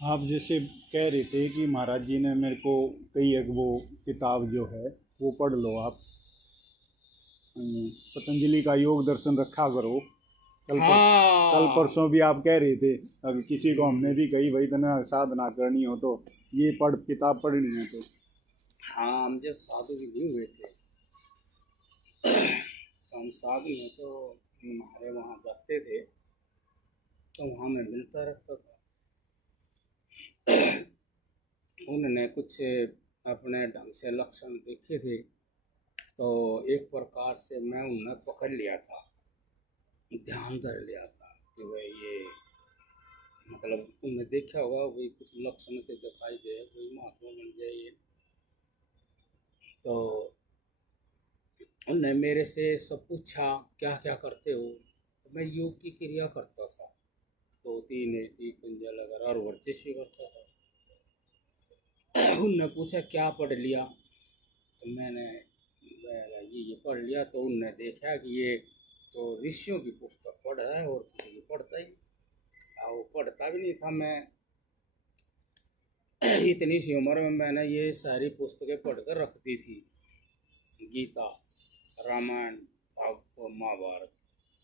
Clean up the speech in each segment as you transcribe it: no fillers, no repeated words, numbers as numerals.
आप जैसे कह रहे थे कि महाराज जी ने मेरे को कई एक वो किताब जो है वो पढ़ लो आप। पतंजलि का योग दर्शन रखा करो। कल हाँ। परसों भी आप कह रहे थे, अगर किसी को हमने भी कही भाई तना साधना करनी हो तो ये पढ़, किताब पढ़नी है तो। हाँ, हम जब साधु भी नहीं हुए थे तो हम साधु में तो हमारे वहाँ जाते थे तो वहाँ में मिलता रहता था। उन्होंने कुछ अपने ढंग से लक्षण देखे थे तो एक प्रकार से मैं उन्हें पकड़ लिया था, ध्यान धर लिया था कि भाई ये मतलब उनने देखा होगा वही कुछ लक्षण से दिखाई दे कोई महात्मा बन जाए ये। तो उनने मेरे से सब पूछा क्या क्या करते हो, तो मैं योग की क्रिया करता था, दो तीन नेति कुंजल अगर और वर्जिश भी करता था। उनने पूछा क्या पढ़ लिया, तो मैंने ये पढ़ लिया। तो उनने देखा कि ये तो ऋषियों की पुस्तक पढ़ है और किसी की पढ़ता ही वो पढ़ता भी नहीं था मैं। इतनी सी उम्र में मैंने ये सारी पुस्तकें पढ़कर रख दी थी, गीता, रामायण और महाभारत,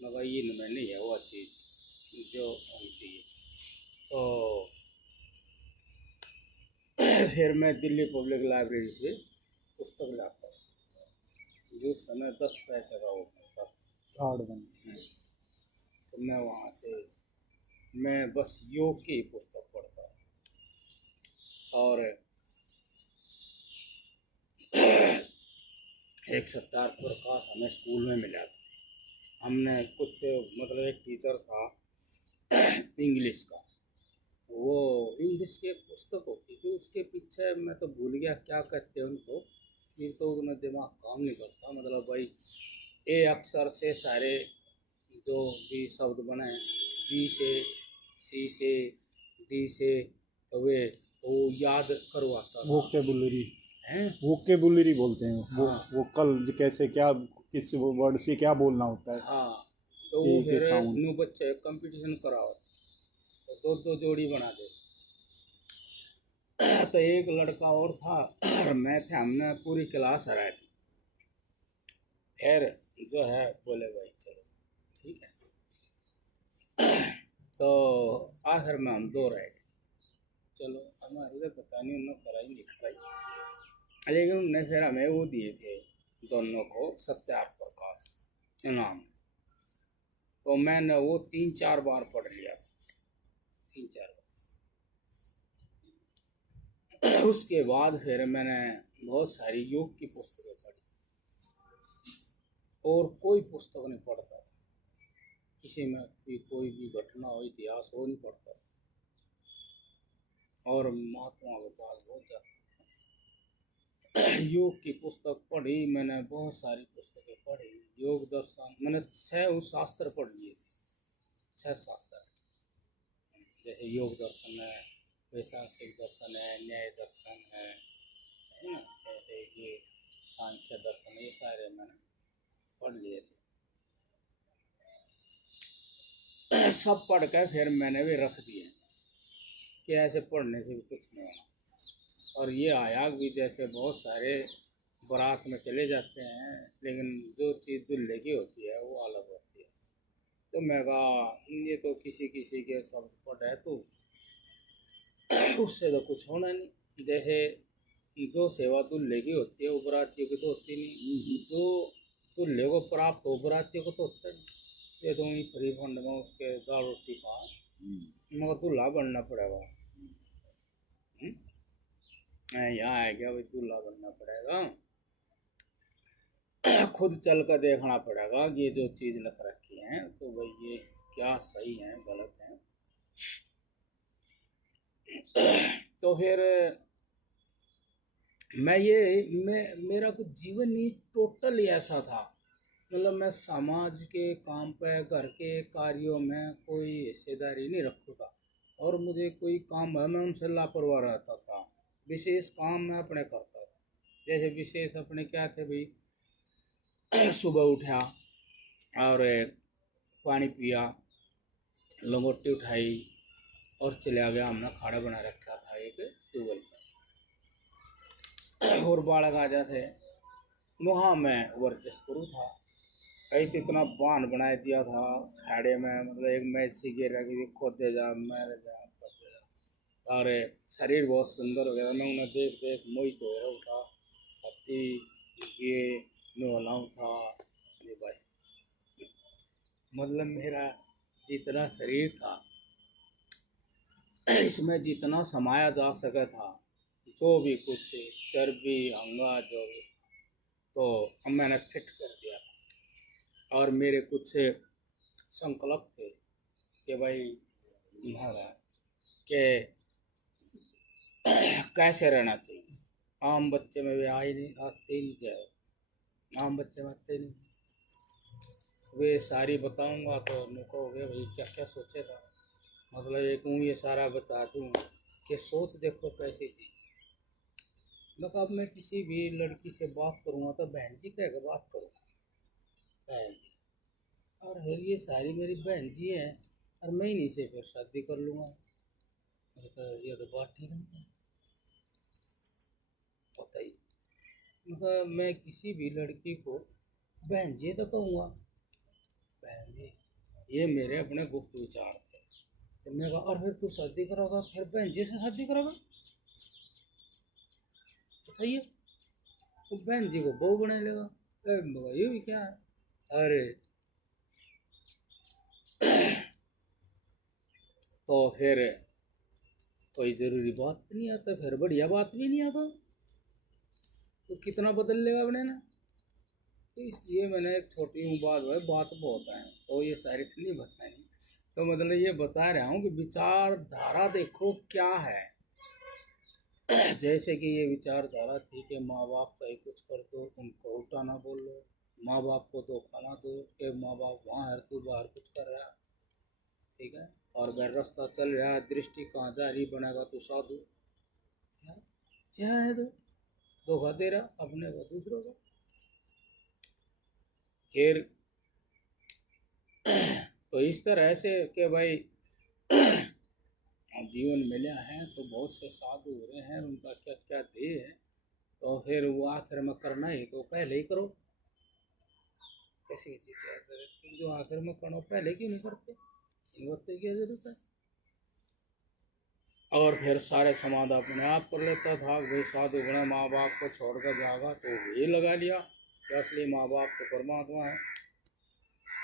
मगर इनमें नहीं है वो चीज़ जो होनी चाहिए। तो फिर मैं दिल्ली पब्लिक लाइब्रेरी से पुस्तक लाता, जो उस समय 10 पैसे का होता था कार्ड बन। तो मैं वहाँ से मैं बस योग की पुस्तक पढ़ता। और एक सत्कार प्रकाश हमें स्कूल में मिला था। हमने कुछ मतलब एक टीचर था इंग्लिश का, वो इंग्लिश की एक पुस्तक होती थी, उसके पीछे मैं तो भूल गया क्या कहते हैं उनको, फिर तो उनमें दिमाग काम नहीं करता। मतलब भाई ए अक्षर से सारे जो भी शब्द बने, बी से, सी से, डी से, तो वे वो याद करवाता था। वोकेबुलरी हैं। वोकेबुलरी बोलते हैं वो। हाँ वो कल कैसे क्या, किस वर्ड से क्या बोलना होता है। हाँ। तो ए वो के फिर साउंड। न्यू बच्चे कंपटीशन कराओ तो दो दो जोड़ी बना दे। तो एक लड़का और था और मैं थे, हमने पूरी क्लास हराई थी। फिर जो है बोले भाई चलो ठीक है। तो आखिर में हम दो रह गए। चलो हमारी तो पता नहीं उन्होंने कराई नहीं कराई, लेकिन उनने फिर हमें वो दिए थे दोनों को सत्यार्थ प्रकाश इनाम। तो मैंने वो 3 4 बार पढ़ लिया था, 3 4 बार। उसके बाद फिर मैंने बहुत सारी योग की पुस्तकें पढ़ी और कोई पुस्तक नहीं पढ़ता था, किसी में भी कोई भी घटना हो, इतिहास हो, नहीं पढ़ता था। और महात्मा के पास बहुत जाता। योग की पुस्तक पढ़ी मैंने, बहुत सारी पुस्तकें पढ़ी। योग दर्शन मैंने 6 शास्त्र पढ़ लिए थे, 6 शास्त्र, जैसे योग दर्शन है, वैशेषिक दर्शन है, न्याय दर्शन है ना, जैसे ये सांख्य दर्शन, ये सारे मैंने पढ़ लिए थे। सब पढ़ कर फिर मैंने भी रख दिए कि ऐसे पढ़ने से भी कुछ नहीं होना। और ये आया भी जैसे बहुत सारे बारात में चले जाते हैं, लेकिन जो चीज़ दूल्हे की होती है वो अलग होती है। तो मैं कहा ये तो किसी किसी के शब्द पढ़ है तो उससे तो कुछ होना नहीं। जैसे जो सेवा दूल्हे की होती है वो बरातियों की तो होती नहीं, जो दूल्हे को प्राप्त हो बरातियों को तो होता नहीं। ये तो वहीं फ्री फंड में उसके दाल रोटी खा, मगर दूल्हा बनना पड़ेगा। यहाँ है क्या भाई, दूल्हा बनना पड़ेगा, खुद चल कर देखना पड़ेगा कि ये जो चीज़ लिख रखी है तो भाई ये क्या सही है गलत है। तो फिर मेरा कुछ जीवन ही टोटल ही ऐसा था। मतलब मैं समाज के काम पे, घर के कार्यों में कोई हिस्सेदारी नहीं रखता था, और मुझे कोई काम है मैं उनसे लापरवाह रहता था। विशेष काम मैं अपने करता था। जैसे विशेष अपने क्या थे भाई, सुबह उठा और पानी पिया, लंगोटी उठाई, और चला गया। हमने खाड़ा बना रखा था एक ट्यूबवेल पर और बालक आ जाते वहाँ मैं वर्चस्व था। कई तो इतना बांध बना दिया था खाड़े में, मतलब एक मैच सी गिर रखी थी, खोदे जा मैर जा खोदे जा, और शरीर बहुत सुंदर हो गया था। मैं उन्हें देख देख मोहित हो गया उठा छत्ती ये नहलाऊँ था ये बस। मतलब मेरा जितना शरीर था इसमें जितना समाया जा सका था, जो भी कुछ चर्बी अंगा जो भी, तो मैंने फिट कर दिया था। और मेरे कुछ संकल्प थे कि भाई महाराज के कैसे रहना चाहिए। आम बच्चे में वे आते ही नहीं जाए, आम बच्चे में आते नहीं। वे सारी बताऊंगा तो मेरे को वे भाई क्या क्या सोचे था। मतलब एक हूँ ये सारा बता दूँ कि सोच देखो कैसी थी। मतलब अब मैं किसी भी लड़की से बात करूँगा तो बहन जी कह के बात करूँगा, बहन जी। और फिर ये सारी मेरी बहन जी हैं और मैं इन्हीं से फिर शादी कर लूँगा। ये तो बात ठीक नहीं है, पता ही। मतलब मैं किसी भी लड़की को बहन जी तो कहूँगा, बहन जी। ये मेरे अपने गुप्त विचार थे। तो मैं कहा और फिर तू शादी करोगा, फिर बहन जी से शादी करोगा, बताइए। तो बहन जी को बहू बना लेगा। ये भी क्या है। अरे तो फिर कोई ज़रूरी बात नहीं आता, फिर बढ़िया बात भी नहीं आता, तो कितना बदल लेगा अपने ना। तो इसलिए मैंने एक छोटी हूँ बात बहुत है, तो ये सारी नहीं बतानी। तो मतलब ये बता रहा हूँ कि विचारधारा देखो क्या है। जैसे कि ये विचारधारा थी कि माँ बाप कहीं कुछ कर दो, उनको उल्टा ना बोलो, माँ बाप को धोखा ना दो कि माँ बाप वहाँ है तू बाहर कुछ कर रहा है, ठीक है। और अगर रास्ता चल रहा है, दृष्टि कहाँ जा रही बनेगा तू साधु, क्या क्या है तो धोखा दे रहा अपने को दूसरों को। फिर तो इस तरह से कि भाई जीवन मिला है तो बहुत से साधु हो रहे हैं, उनका क्या क्या ध्येय है, तो फिर वो आखिर में करना ही तो पहले ही करो। कैसी चीज़ जो आखिर में करो पहले क्यों नहीं करते, वक्त की क्या जरूरत है। और फिर सारे समाध अपने आप कर लेता था। भाई साधु बने माँ बाप को छोड़कर जागा तो ये लगा लिया कि असली माँ बाप तो परमात्मा है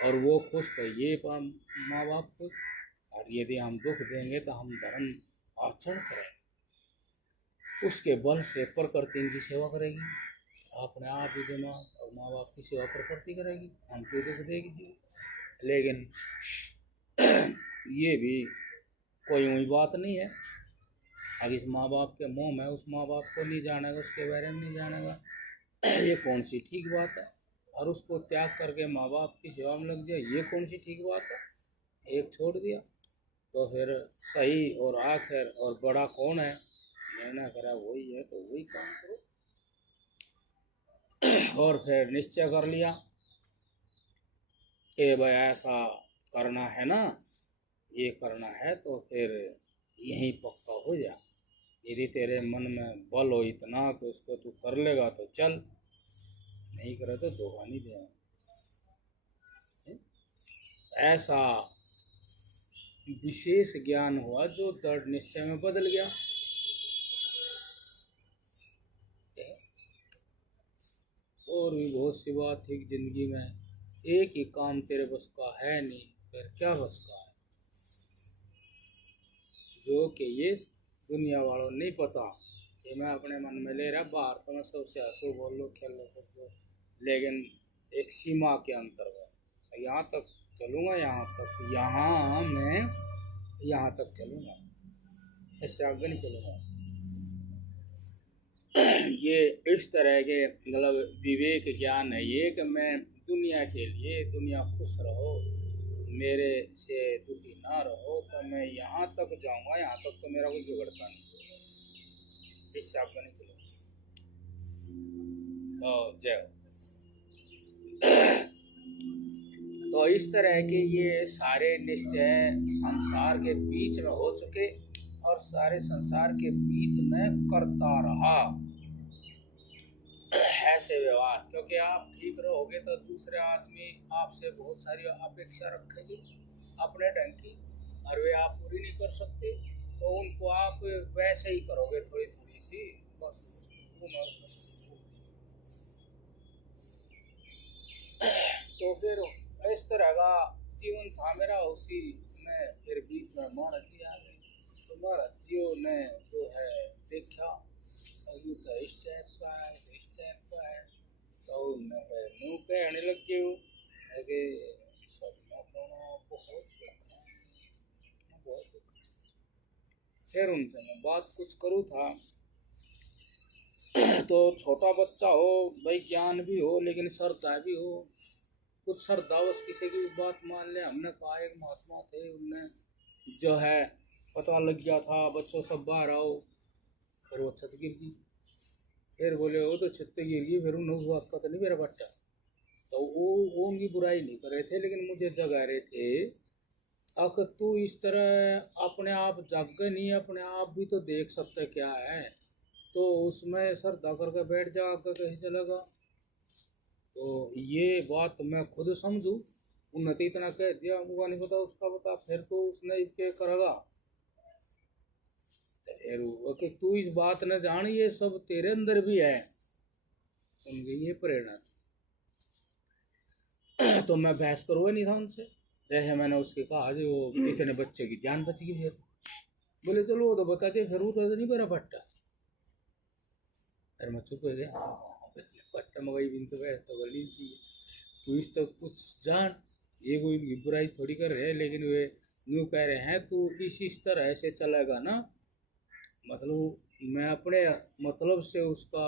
और वो खुश तो ये माँ बाप खुश। और यदि हम दुख देंगे तो हम धर्म आचरण करें, उसके बल से प्रकृति इनकी सेवा करेगी, अपने आप ही दिमाग और माँ बाप की सेवा प्रकृति करेगी, हम क्यों दुख देगी। लेकिन ये भी कोई वही बात नहीं है। अब इस माँ बाप के मुँह में उस माँ बाप को नहीं जानेगा, उसके बारे में नहीं जानेगा, ये कौन सी ठीक बात है। और उसको त्याग करके माँ बाप की सेवा में लग जाए, ये कौन सी ठीक बात है। एक छोड़ दिया तो फिर सही और आखिर और बड़ा कौन है, निर्णय करा वही है, तो वही काम करो। और फिर निश्चय कर लिया कि भाई ऐसा करना है ना, ये करना है, तो फिर यहीं पक्का हो जा। यदि तेरे मन में बल हो इतना कि उसको तू कर लेगा तो चल, नहीं करे तो धोखा नहीं देना। ऐसा विशेष ज्ञान हुआ जो दृढ़ निश्चय में बदल गया। और भी बहुत सी बात थी जिंदगी में, एक ही काम तेरे बस का है नहीं, फिर क्या बस का है, जो कि ये दुनिया वालों नहीं पता कि मैं अपने मन में ले रहा बाहर तो मैं सबसे हंसू बोल लो खेल लो सब लो, लेकिन एक सीमा के अंतर्गत यहाँ तक चलूँगा, यहाँ तक चलूँगा, इससे आगे नहीं चलूँगा। ये इस तरह के मतलब विवेक ज्ञान है ये कि मैं दुनिया के लिए, दुनिया खुश रहो मेरे से दुखी ना रहो, तो मैं यहाँ तक जाऊँगा, यहाँ तक तो मेरा कोई बिगड़ता नहीं, इससे आगे नहीं चलूँगा। तो जय हो। तो तो इस तरह के ये सारे निश्चय संसार के बीच में हो चुके और सारे संसार के बीच में करता रहा ऐसे व्यवहार, क्योंकि आप ठीक रहोगे तो दूसरे आदमी आपसे बहुत सारी अपेक्षा रखेंगे अपने ढंग की, और वे आप पूरी नहीं कर सकते तो उनको आप वैसे ही करोगे, थोड़ी थोड़ी सी बस। तो फिर इस तरह का जीवन था मेरा। उसी में फिर बीच में महाराज जी आ गए, तो महाराज जी ने जो है देखा यूँ तो इस टाइप का है, इस टाइप का है, तो यूँ कहने लग गए कि सब बहुत बहुत। फिर उनसे मैं बात कुछ करूँ था तो छोटा बच्चा हो भाई, ज्ञान भी हो लेकिन श्रद्धा भी हो, कुछ श्रद्धावश किसी की भी बात मान ले। हमने कहा एक महात्मा थे, उनने जो है पता लग गया था बच्चों सब बाहर आओ, फिर वो छत गिर गई, फिर बोले वो तो छत पे गिर गई, फिर उन्होंने उस बात का तो नहीं मेरा बट्टा। तो वो उनकी बुराई नहीं कर रहे थे लेकिन मुझे जगा रहे थे, अगर तू इस तरह अपने आप जाग नहीं, अपने आप भी तो देख सकते क्या है, तो उसमें श्रद्धा करके बैठ जा, आगे कैसे चलेगा। तो ये बात मैं खुद समझूं, उन्नति इतना कह दिया, मुझे नहीं पता उसका बता, फिर तो उसने क्या करेगा। कि तू इस बात न जान, ये सब तेरे अंदर भी है, उनकी ये प्रेरणा। तो मैं बहस करूँगा नहीं था उनसे, जैसे मैंने उसके कहा जो वो इतने बच्चे की जान बच गई। फिर बोले चलो वो तो बताते, फिर वो तो नहीं मेरा पट्टा। फिर मैं चुप हो गया, पट्टा मगई बिन तो बहस तो करनी चाहिए, तू इस तक कुछ जान। ये कोई इनकी बुराई थोड़ी कर रहे हैं, लेकिन वे यूँ कह रहे हैं तू इस तरह से चलेगा ना, मतलब मैं अपने मतलब से उसका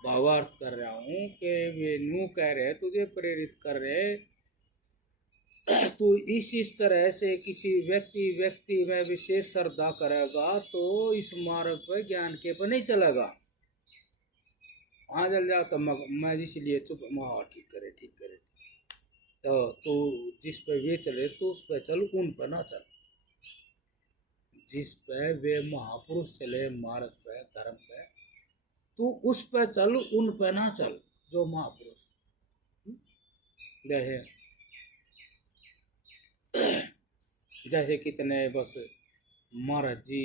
भावार्थ कर रहा हूँ कि वे यूँ कह रहे हैं, तुझे प्रेरित कर रहे, तू इस तरह से किसी व्यक्ति में विशेष श्रद्धा करेगा तो इस मार्ग पर ज्ञान के पर नहीं चलेगा। हाँ जल जाओ तो मैं इसलिए चुप, हाँ ठीक करे तो तू जिस पे वे चले तो उस पर चल, उन पर ना चल। जिस पे वे महापुरुष चले मार्ग पे, धर्म पे, तू उस पे चल, उन पे ना चल जो महापुरुष। जैसे कितने बस महाराज जी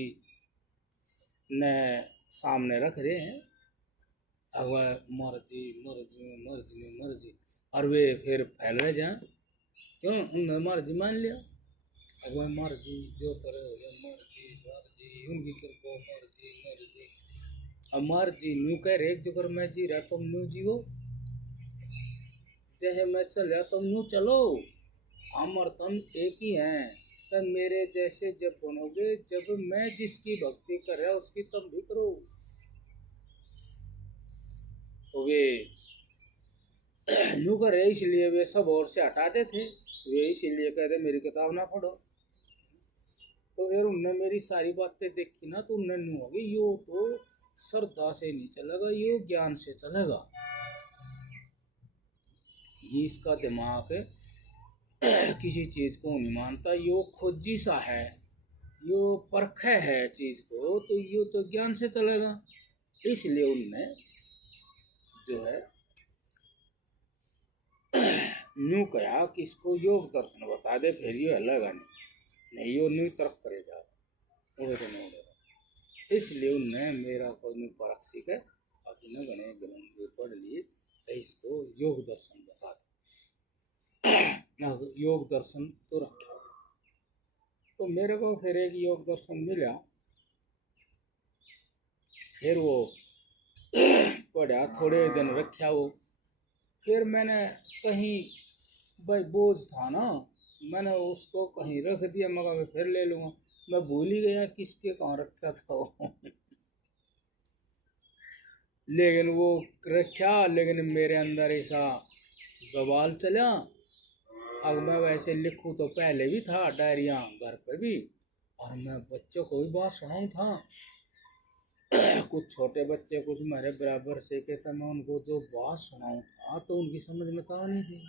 ने सामने रख रहे हैं, अगवा मर्जी, और वे फिर फैल रहे जाए, क्यों उन्होंने मर्जी मान लिया, अगवा मर्जी जो करे मर्जी उनकी कृपा, मर्जी। अब मर्जी न्यू कह रहे जो कर मैं जी रहा तुम न्यू जीवो, जैसे मैं चल रहा तुम न्यू चलो, हम और तुम एक ही हैं। तब मेरे जैसे जब बनोगे, जब मैं जिसकी भक्ति कर रहा उसकी तुम भी करो। तो वे न्यू करे, इसलिए वे सब और से हटाते थे, वे इसीलिए कहते मेरी किताब ना पढ़ो। तो फिर उनने मेरी सारी बातें देखी ना, तो उनने न्यू होगी यो तो श्रद्धा से नहीं चलेगा, यो ज्ञान से चलेगा। ये इसका दिमाग किसी चीज को नहीं मानता, यो खोजी सा है, यो परखे है चीज को, तो यो तो ज्ञान से चलेगा। इसलिए उनने जो है न्यू कहा कि इसको योग दर्शन बता दे, फिर ये अलग नहीं यो न्यू तरफ करे जा, वो तो नहीं होगा। इसलिए उनने मेरा कोई न्यू परख सीखे, अपने गणे ग्रंथ पढ़ लिए, इसको योग दर्शन बता दे। योग दर्शन तो रखा, तो मेरे को फिर एक योग दर्शन मिला, फिर वो पढ़ा, थोड़े दिन रखा वो, फिर मैंने कहीं भाई बोझ था ना, मैंने उसको कहीं रख दिया, मगर मैं फिर ले लूँगा, मैं भूल ही गया किसके कहाँ रखा था वो। लेकिन वो रखा, लेकिन मेरे अंदर ऐसा बवाल चला। अब मैं वैसे लिखूँ तो पहले भी था डायरियाँ घर पे भी, और मैं बच्चों को भी बात सुनाऊँ था। कुछ छोटे बच्चे कुछ मेरे बराबर से के, मैं उनको जो बात सुनाऊँ था तो उनकी समझ में तो नहीं थी,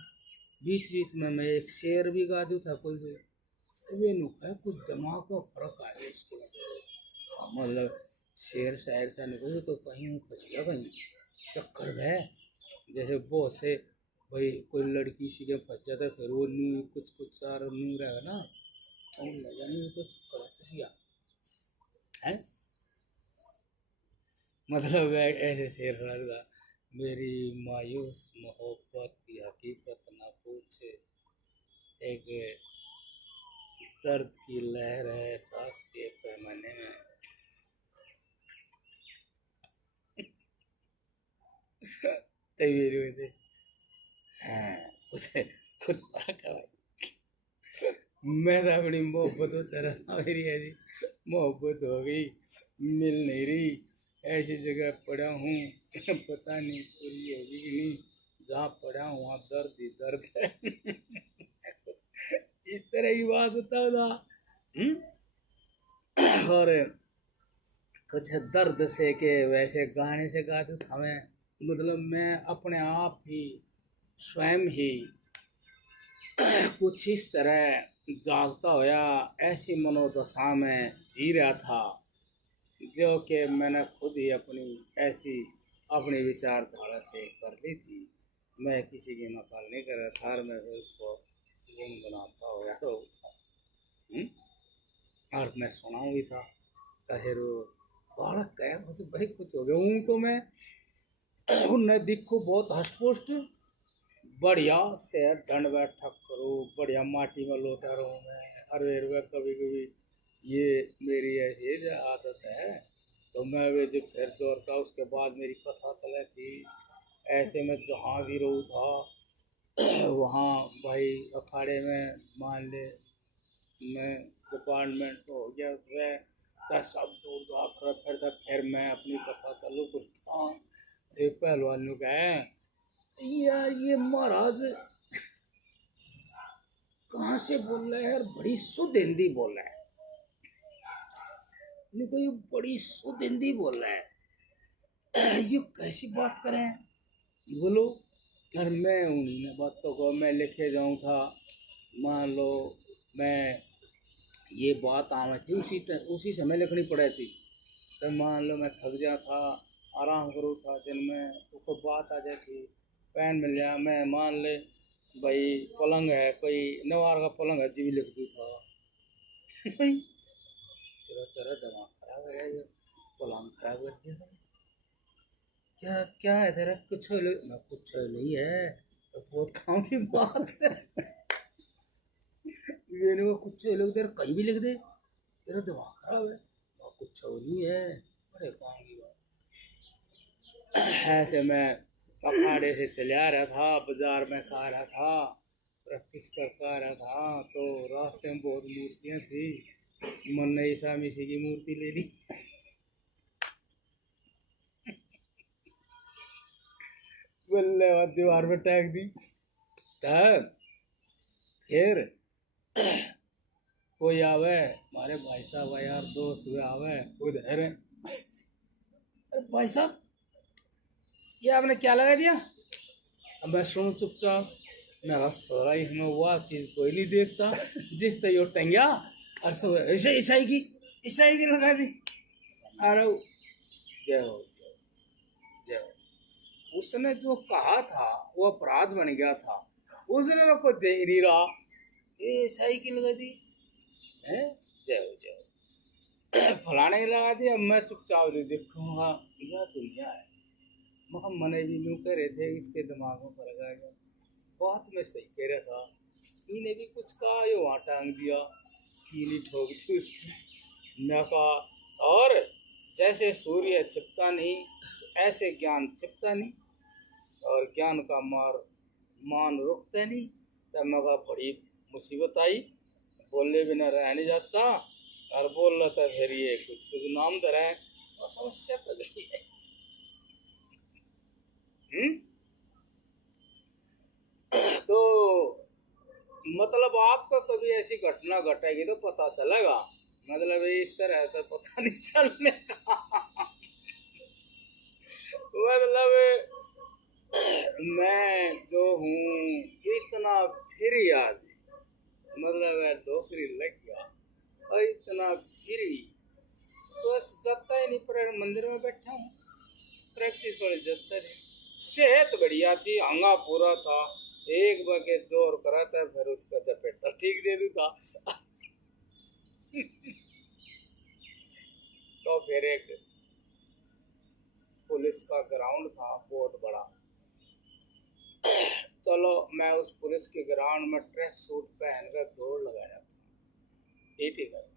बीच बीच में मैं एक शेर भी गा दूँ था कोई कोई वे नु है कुछ दिमाग का फर्क आ गया इसके हाँ, मतलब शेर शायर सा निकले तो कहीं फंस गया कहीं चक्कर गए जैसे वो से भाई कोई लड़की सी के फंस जाता है फिर वो नू कुछ कुछ सारा नू रहेगा ना और लगा नहीं तो चक्कर फंस गया है मतलब ऐसे शेर लगा मेरी मायूस मोहब्बत की हकीकत ना पूछे एक दर्द की लहर है सांस के पैमाने में तैयारी हुए थे हाँ उसे कुछ फर्क है भाई मैं तो अपनी मोहब्बत होता रहा मेरी ऐसी मोहब्बत हो गई मिल नहीं रही ऐसी जगह पड़ा हूँ पता नहीं पूरी होगी कि नहीं जहाँ पड़ा हूँ वहाँ दर्द ही दर्द है इस तरह की बात होता था और कुछ दर्द से के वैसे गाने से गाते था मैं मतलब मैं अपने आप ही स्वयं ही कुछ इस तरह जागता होया ऐसी मनोदशा में जी रहा था जो कि मैंने खुद ही अपनी ऐसी अपनी विचारधारा से कर ली थी मैं किसी की नकल नहीं कर रहा था और मैं फिर उसको गुनगुनाता होया तो और मैं सुनाऊँ भी था फिर बालक कहे मुझे भाई कुछ हो गया हूँ तो मैं उन्हें दिखो बहुत हष्टपुष्ट बढ़िया से दंड बैठक करो बढ़िया माटी में लोटा रहूँ मैं अरे कभी कभी ये मेरी ऐसी आदत है तो मैं वे जब फिर दौड़ता उसके बाद मेरी कथा चले थी ऐसे में जहाँ भी रहूँ था वहाँ भाई अखाड़े में मान ले मैं डिपार्टमेंट हो गया वह तो सब दूर भाग कर फिर मैं अपनी कथा चालू करता एक पहलवान लोग कहे यार ये महाराज कहाँ से बोल रहा है यार बड़ी शुद्ध हिंदी बोल रहा है इनको ये बड़ी शुद्ध हिंदी बोल रहा है ये कैसी बात करें बोलो यार मैं उन्हीं ने बातों को मैं लिखे जाऊँ था मान लो मैं ये बात आवे थी उसी समय लिखनी पड़े थी तो मान लो मैं थक जा था आराम करूँ था दिन में तो बात आ जाती पेन मिल जाए मैं मान ले भाई पलंग है कोई नवार का पलंग है जी भी लिख दी था भाई तेरा तेरा दिमाग खराब है ये पलंग खराब कर दिया क्या क्या है तेरा कुछ ना कुछ नहीं है तो बहुत काम की बात है मैंने वो कुछ लोग तेरा कहीं भी लिख दे तेरा दिमाग खराब है और कुछ नहीं है बड़े काम की बात ऐसे मैं अखाड़े से चले आ रहा था बाजार में खा रहा था प्रैक्टिस करता रहा था तो रास्ते में बहुत मूर्तियाँ थी मन ने ईसा मसीह की मूर्ति ले ली बल्ले दीवार पे टैग दी तब फिर कोई आवे हमारे भाई साहब यार दोस्त भी आवे उधर अरे भाई साहब ये आपने क्या लगा दिया अब मैं सुन चुपचाप मेरा सारा इसमें हुआ चीज़ कोई नहीं देखता जिस तरह यो टंगिया और सब ऐसे ईसाई की लगा दी अरे जय हो जय हो उसने जो कहा था वो अपराध बन गया था उसने तो कोई देख नहीं रहा ये ईसाई की लगा दी है जय हो फलाने की लगा दी अब मैं चुपचाप देखूंगा यह दुनिया है मगर मने भी यूँ कह रहे थे इसके दिमाग में फर्क आ गया बात में सही कह रहा था इन्हें भी कुछ कहा ये वहाँ टांग दिया कीली ठोक दी उसकी मैं कहा और जैसे सूर्य छिपता नहीं ऐसे ज्ञान छिपता नहीं और ज्ञान का मान रुकता नहीं तब मैं कहा बड़ी मुसीबत आई बोलने बिना रह नहीं जाता और बोल रहा था फिर ये कुछ नाम धरा है और समस्या तो गई है तो मतलब आपका कभी ऐसी घटना घटेगी तो पता चलेगा मतलब इस तरह तो पता नहीं चलने का मतलब मैं जो हूँ इतना फिरी आदमी, मतलब है नौकरी लग गया और इतना फिरी बस जाता ही नहीं, पर मंदिर में बैठा हूँ प्रैक्टिस पर जाता नहीं। सेहत बढ़िया थी, हंगा पूरा था, एक बगे जोर करा था, फिर उसका जपेटा ठीक दे दूँ था। तो फिर एक पुलिस का ग्राउंड था बहुत बड़ा, चलो मैं उस पुलिस के ग्राउंड में ट्रैक सूट पहन कर दौड़ लगाया था, पीटी कर।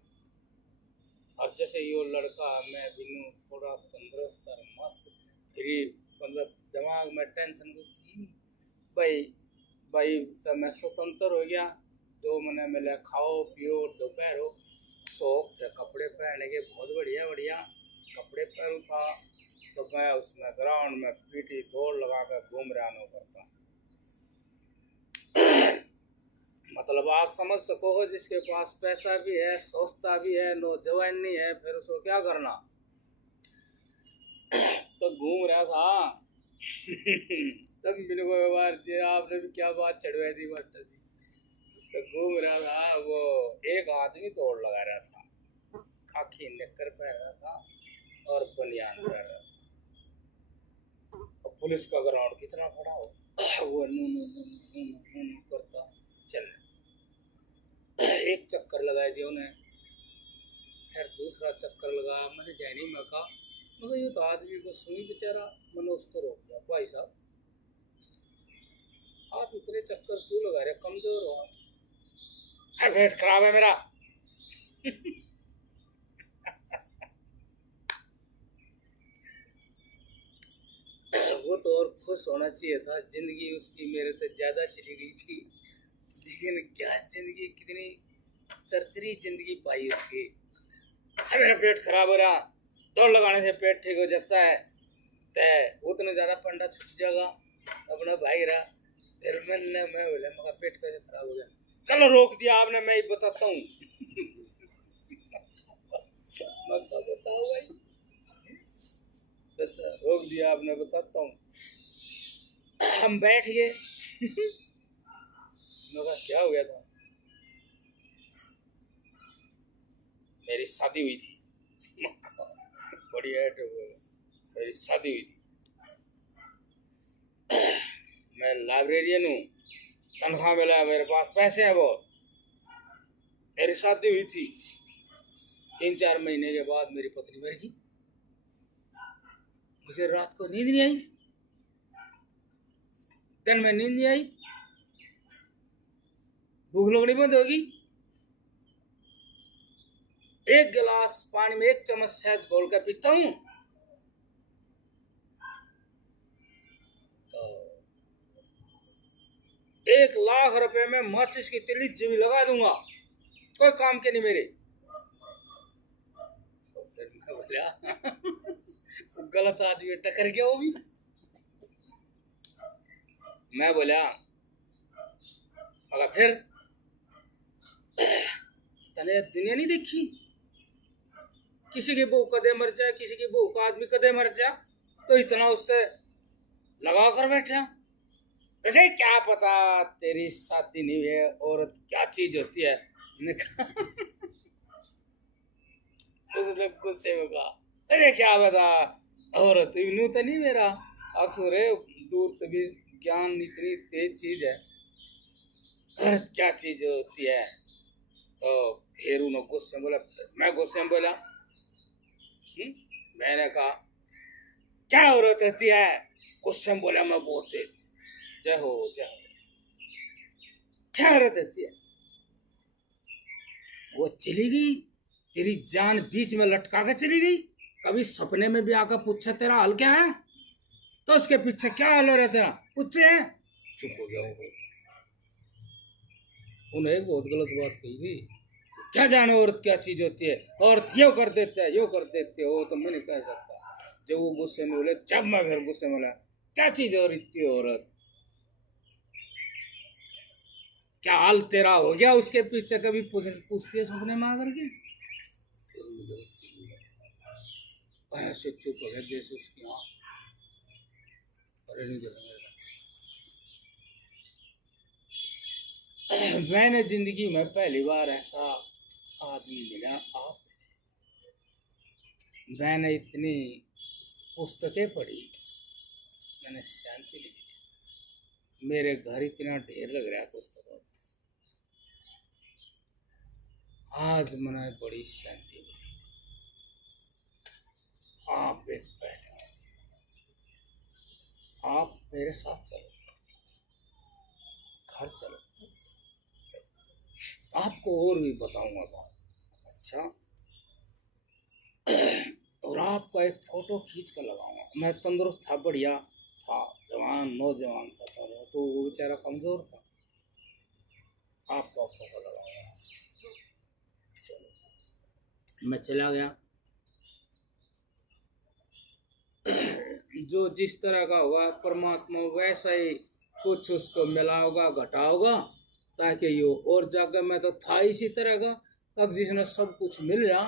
और जैसे ये लड़का मैं बिनू थोड़ा तंदुरुस्त और मस्त फ्री, मतलब दिमाग में टेंशन कुछ थी नहीं भाई तो मैं स्वतंत्र हो गया, जो मैंने मिला खाओ पियो दोपहर, शौक थे कपड़े पहनने के, बहुत बढ़िया बढ़िया कपड़े पहनूँ था। तो मैं उसमें ग्राउंड में पीटी दौड़ लगा कर घूम रहा करता। मतलब आप समझ सको हो, जिसके पास पैसा भी है, सोचता भी है, नौजवानी है, फिर उसको क्या करना। तो घूम रहा था। तब मेरे को व्यवहार जी आपने भी क्या बात चढ़वाई थी मास्टर जी। तो घूम रहा था, वो एक आदमी दौड़ लगा रहा था, खाकी निक्कर पहन रहा था और बनियान पहन रहा था। पुलिस का ग्राउंड कितना बड़ा हो, वो नू करता चल। एक चक्कर लगाए दिया उन्हें, फिर दूसरा चक्कर लगा, मैंने जैनी में कहा मगर ये तो आदमी को सुई बेचारा, मैंने उसको रोक दिया, भाई साहब आप इतने चक्कर क्यों लगा रहे, कमजोर हो आप, पेट खराब है मेरा। वो तो और खुश होना चाहिए था, जिंदगी उसकी मेरे से ज्यादा चली गई थी, लेकिन क्या जिंदगी, कितनी चरचरी जिंदगी पाई उसकी। मेरा पेट खराब हो रहा, दौड़ लगाने से पेट ठीक हो जाता है, तो उतना ज्यादा पंडा छूट जाएगा अपना भाई रहा। फिर मैं बोला मगर पेट कैसे खराब हो गया, चलो रोक दिया आपने, मैं ही बताता हूँ। बताओ भाई, रोक दिया आपने, बताता हूँ। हम बैठ गए। मगर क्या हो गया था, मेरी शादी हुई थी, बढ़िया मेरी शादी हुई थी। मैं लाइब्रेरियन हूँ, तनख्वाह मिला, मेरे पास पैसे हैं बहुत। मेरी शादी हुई थी, 3-4 महीने के बाद मेरी पत्नी मर गई। मुझे रात को नींद नहीं आई, दिन में नींद नहीं आई, भूख लगनी बंद होगी। एक गिलास पानी में 1 चम्मच शहद घोल कर पीता हूँ, तो 1 लाख रुपए में माचिस की तिल्ली जिमी लगा दूंगा, कोई काम के नहीं मेरे। तो फिर मैं बोला गलत आदमी टकर गया वो भी। मैं बोला अगर फिर तने दुनिया नहीं देखी, किसी की बहू कदे मर जाए, किसी की बहू का आदमी कदे मर जाए, तो इतना उससे लगा कर बैठा। तुझे क्या पता तेरी शादी नहीं है, औरत क्या चीज होती है। उसने गुस्से में कहा तुझे क्या पता औरत, यूं तो नहीं मेरा अक्सर दूर तभी ज्ञान इतनी तेज चीज है, औरत क्या चीज होती है। तो फिर उन्होंने गुस्से में बोला, मैं गुस्से में बोला, मैंने कहा क्या औरत होती है, गुस्से में बोला मैं बहुत तेज, जय हो जय हो, क्या औरत होती है। वो चली गई, तेरी जान बीच में लटका के चली गई, कभी सपने में भी आकर पूछा तेरा हाल क्या है, तो उसके पीछे क्या हाल हो रहा तेरा, पूछते हैं। चुप हो गया वो, उन्हें एक बहुत गलत बात कही थी, क्या जाने औरत क्या चीज होती है, औरत यो कर देते है, यो कर देते हो, तो मैं नहीं कह सकता। जब वो गुस्से में बोले, जब मैं फिर गुस्से में बोला क्या चीज हो रही थी औरत, क्या हाल तेरा हो गया, उसके पीछे कभी पूछती है सपने में आकर के। ऐसे चुप हो गया जैसे उसकी आँख मैंने जिंदगी में पहली बार ऐसा आदमी मिला आप। मैंने इतनी पुस्तकें पढ़ी, मैंने शांति नहीं मिली। मेरे घर इतना ढेर लग रहा है पुस्तकों का। आज मैंने बड़ी शांति मिली। आप एक बैठे, आप मेरे साथ चलो, घर चलो, आपको और भी बताऊंगा बात। अच्छा, और आपका एक फोटो खींच कर लगाऊंगा। मैं तंदुरुस्त था, बढ़िया था, जवान नौजवान था, तो वो बेचारा कमजोर था। आपका फोटो लगाऊंगा। चलो, मैं चला गया। जो जिस तरह का होगा परमात्मा वैसा ही कुछ उसको मिला होगा, घटा होगा, ताकि ये और जगह में तो था इसी तरह का। तब जिसने सब कुछ मिल रहा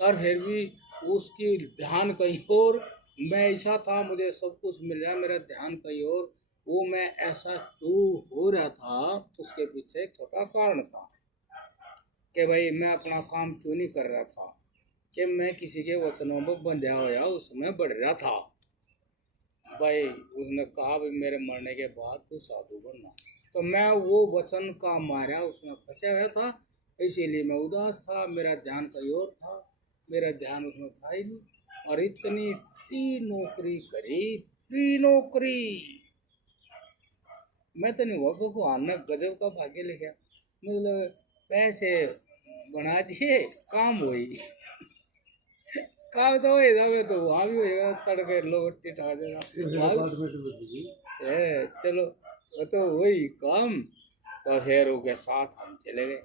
और फिर भी उसकी ध्यान कहीं और, मैं ऐसा था, मुझे सब कुछ मिल रहा, मेरा ध्यान कहीं और। वो मैं ऐसा क्यों हो रहा था, उसके पीछे एक छोटा कारण था कि भाई मैं अपना काम क्यों नहीं कर रहा था, कि मैं किसी के वचनों में बंधा हुआ उसमें बढ़ रहा था। भाई उसने कहा भाई मेरे मरने के बाद तू साधु बनना, तो मैं वो वचन का मारा उसमें फंसा हुआ था, इसीलिए मैं उदास था, मेरा ध्यान कहीं और था, मेरा ध्यान उसमें था ही नहीं। और इतनी नौकरी करी, नौकरी, मैं तो नहीं हुआ भगवान ने गजब का भाग्य लिखा। मतलब पैसे बना दिए, काम हुई, काम तो होएगा, मैं तो वहाँ भी होएगा, तड़के लोग टिटा देगा चलो, वो तो वही काम। तो हेरों के साथ हम चले गए।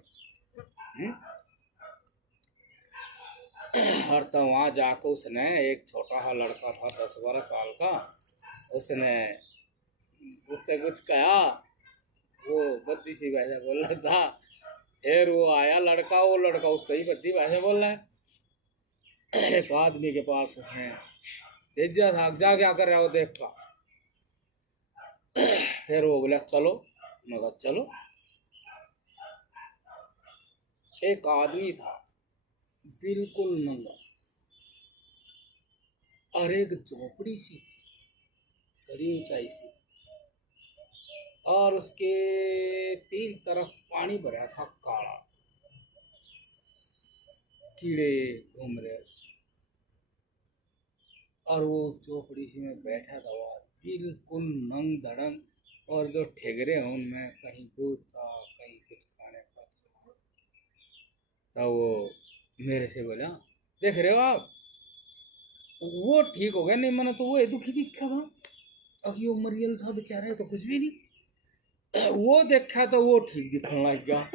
और तो वहाँ जाकर उसने, एक छोटा सा लड़का था 10-12 साल का, उसने उससे कुछ कहा, वो बद्दी सी भाषा बोल रहा था। फिर वो आया लड़का, वो लड़का उससे ही बद्दी भाषा बोल रहा है। एक आदमी के पास उसने भेजा था, जा क्या कर रहा हो देख का। फिर वो बोला चलो, मैं कहा चलो। एक आदमी था बिल्कुल नंगा, और एक झोपड़ी सी थी, थोड़ी ऊंचाई सी, और उसके 3 तरफ पानी भरा था, काला, कीड़े घूम रहे उसमें। और वो झोपड़ी सी में बैठा था, वो बिल्कुल नंग धड़ंग, और जो ठेगरे हैं उनमें कहीं दूध था, कहीं कुछ खाने का था। तो वो मेरे से बोला, देख रहे हो आप, वो ठीक हो गया, नहीं मैंने तो वो दुखी दिखा था, अब यो मरियल था बेचारा, तो कुछ भी नहीं। वो देखा तो वो ठीक दिखने लग गया।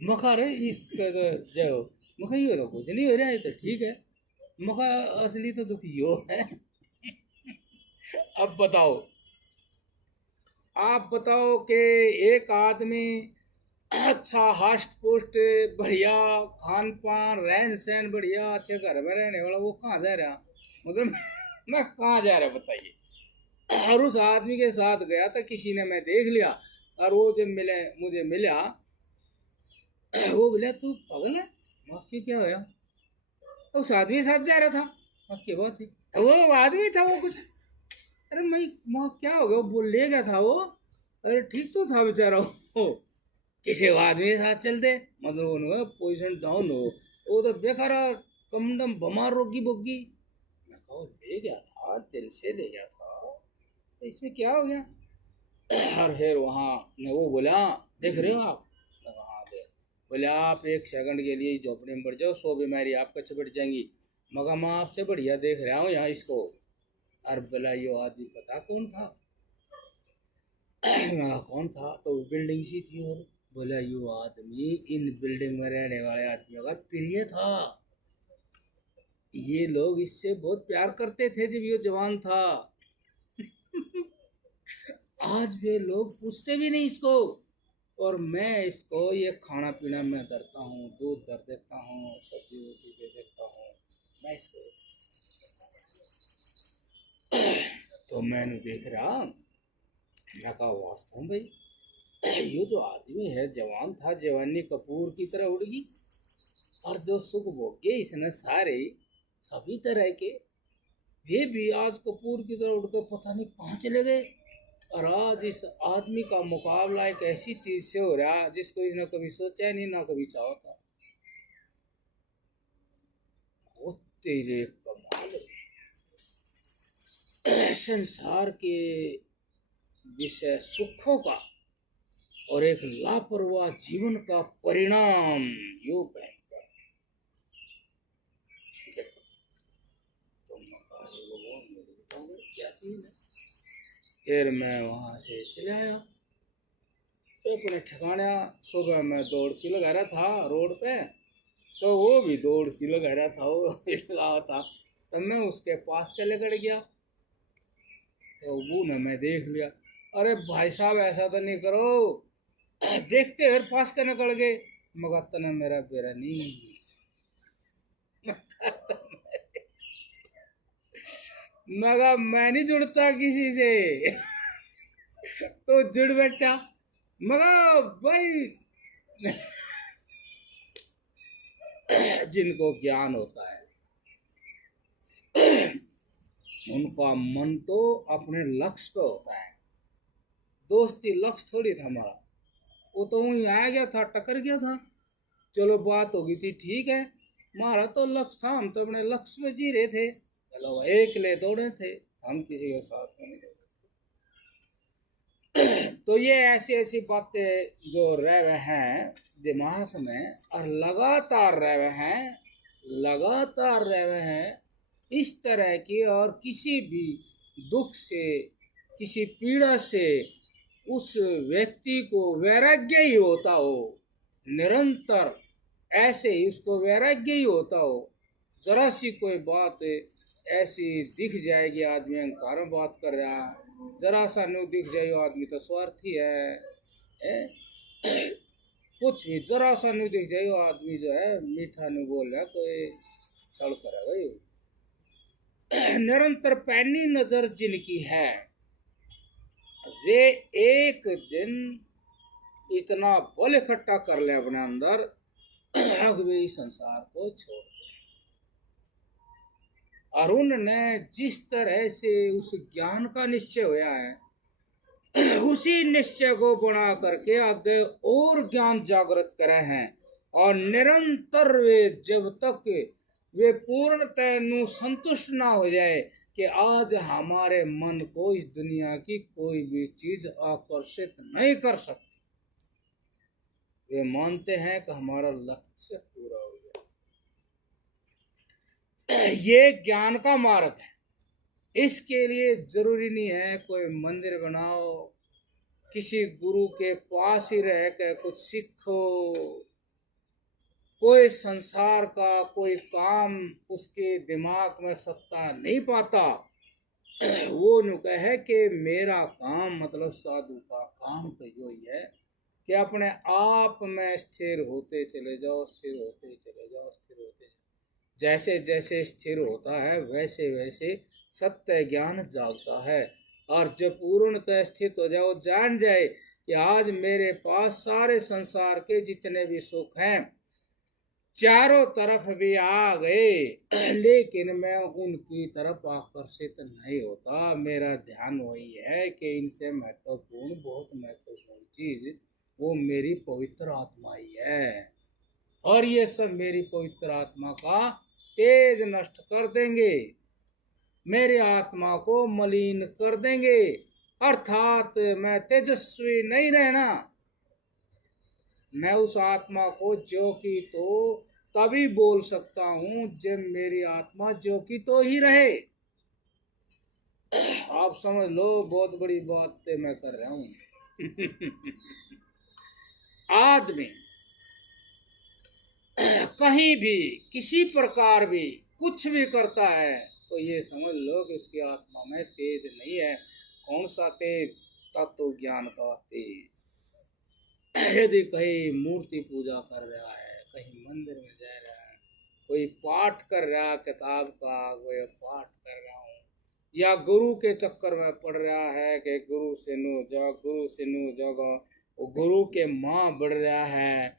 मखा रे इसका तो जाओ, मखा ये तो कुछ नहीं हो रहा है, तो ठीक है, मखा असली तो दुखी हो है। अब बताओ, आप बताओ कि एक आदमी अच्छा हष्ट पुष्ट, बढ़िया खान पान, रहन सहन बढ़िया, अच्छे घर में रहने वाला, वो कहाँ जा रहा, मतलब मैं कहाँ जा रहा बताइए। और उस आदमी के साथ गया था, किसी ने मैं देख लिया, और वो जब मिले, मुझे मिला, वो बोला तू पागल है, क्यों क्या होया। तो उस आदमी के साथ जा रहा था, की बात थी, वो आदमी था वो कुछ, अरे मैं माँ क्या हो गया, वो बोल ले गया था वो, अरे ठीक तो था बेचारा वो, किसी आदमी के साथ चलते, मतलब उन्होंने पोजीशन डाउन हो, वो तो बेकारा कम दम बमार रोगी बोगी। मैं कहा ले गया था, दिल से ले गया था, तो इसमें क्या हो गया। और फिर वहाँ वो बोला, देख रहे हो आप, हाँ देख, बोले आप 1 सेकंड के लिए झोपड़ी में बढ़ जाओ, 100 बीमारी आपके चपट जाएंगी। मगर मैं आपसे बढ़िया देख रहा हूँ यहाँ इसको। और बोला यो आदमी पता कौन था। कौन था, तो बिल्डिंग सी थी, और बोला यो आदमी इन बिल्डिंग में रहने वाले आदमियों का प्रिय था, ये लोग इससे बहुत प्यार करते थे जब ये जवान था। आज वे लोग पूछते भी नहीं इसको, और मैं इसको ये खाना पीना मैं करता हूँ, दूध दर देता हूँ, सब्जी रोटी दे देता हूँ, मैं इसको। तो मैंने देख रहा, मैं कहा वास्तव में भाई ये जो आदमी है जवान था, जवानी कपूर की तरह उड़ गई, और जो सुख भोगे इसने सारे सभी तरह के, वे भी आज कपूर की तरह उड़ कर पता नहीं कहाँ चले गए। और आज इस आदमी का मुकाबला एक ऐसी चीज से हो रहा जिसको इसने कभी सोचा नहीं, ना कभी चाहा था। वो तेरे कमाल संसार के विषय सुखों का और एक लापरवाह जीवन का परिणाम यो भयंकर। देखो तुम क्या चीज है। फिर मैं वहां से चले आया अपने ठिकाना। सुबह मैं दौड़ सी लगा रहा था रोड पे, तो वो भी दौड़ सी लगा रहा था, वो लगा था। तब मैं उसके पास के लेकर गया, तो वो ने मैं देख लिया। अरे भाई साहब ऐसा तो नहीं करो, देखते फिर पास के निकल गए। मगर तने मेरा बेरा नहीं, मगर मैं नहीं जुड़ता किसी से। तो जुड़ बैठा, मगर भाई जिनको ज्ञान होता है उनका मन तो अपने लक्ष्य पे होता है। दोस्ती लक्ष्य थोड़ी था हमारा, वो तो वहीं आ गया था, टकर गया था, चलो बात हो गई थी, ठीक है। हमारा तो लक्ष्य था, हम तो अपने लक्ष्य में जी रहे थे। चलो एक ले दौड़े थे, हम किसी के साथ में नहीं दौड़े। तो ये ऐसी ऐसी बातें जो रह रहे हैं दिमाग में, और लगातार रह रहे हैं, लगातार रह रहे हैं इस तरह की। और किसी भी दुख से, किसी पीड़ा से उस व्यक्ति को वैराग्य ही होता हो, निरंतर ऐसे ही उसको वैराग्य ही होता हो। जरा सी कोई बात ऐसी दिख जाएगी, आदमी अहंकार में बात कर रहा है, जरा सा न्यू दिख जाए आदमी तो स्वार्थी है? कुछ भी जरा सा न्यू दिख जाए आदमी जो है मीठा न्यू बोल रहा है, कोई सड़ कर है भाई। निरंतर पैनी नजर जिनकी है, वे एक दिन इतना बल इकट्ठा कर ले अपने अंदर, अब वे इस संसार को छोड़ दे। और उनने जिस तरह से उस ज्ञान का निश्चय होया है, उसी निश्चय को बना करके आगे और ज्ञान जागृत करे हैं। और निरंतर वे जब तक वे पूर्णतः नु संतुष्ट ना हो जाए कि आज हमारे मन को इस दुनिया की कोई भी चीज आकर्षित नहीं कर सकती, वे मानते हैं कि हमारा लक्ष्य पूरा हो गया। ये ज्ञान का मार्ग है। इसके लिए जरूरी नहीं है कोई मंदिर बनाओ, किसी गुरु के पास ही रह कर कुछ सीखो, कोई संसार का कोई काम उसके दिमाग में सत्ता नहीं पाता। वो नु कहे कि मेरा काम मतलब साधु का काम तो यो ही है कि अपने आप में स्थिर होते चले जाओ, स्थिर होते चले जाओ, स्थिर होते। जैसे जैसे स्थिर होता है वैसे वैसे सत्य ज्ञान जागता है। और जब पूर्णतः स्थित हो जाओ, जान जाए कि आज मेरे पास सारे संसार के जितने भी सुख हैं चारों तरफ भी आ गए, लेकिन मैं उनकी तरफ आकर्षित नहीं होता। मेरा ध्यान वही है कि इनसे महत्वपूर्ण, बहुत महत्वपूर्ण चीज वो मेरी पवित्र आत्मा ही है। और ये सब मेरी पवित्र आत्मा का तेज नष्ट कर देंगे, मेरी आत्मा को मलिन कर देंगे। अर्थात मैं तेजस्वी नहीं रहना। मैं उस आत्मा को जो की तो तभी बोल सकता हूं जब मेरी आत्मा जो की तो ही रहे। आप समझ लो बहुत बड़ी बात मैं कर रहा हूं। आदमी कहीं भी किसी प्रकार भी कुछ भी करता है तो ये समझ लो कि उसकी आत्मा में तेज नहीं है। कौन सा तेज? तत्व ज्ञान का तेज। यदि कहीं मूर्ति पूजा कर रहा है, कहीं मंदिर में जा रहा है, कोई पाठ कर रहा किताब का, कोई पाठ कर रहा हूँ, या गुरु के चक्कर में पड़ रहा है कि गुरु से नो जाओ, गुरु से नो जाओ, वो गुरु के माँ बढ़ रहा है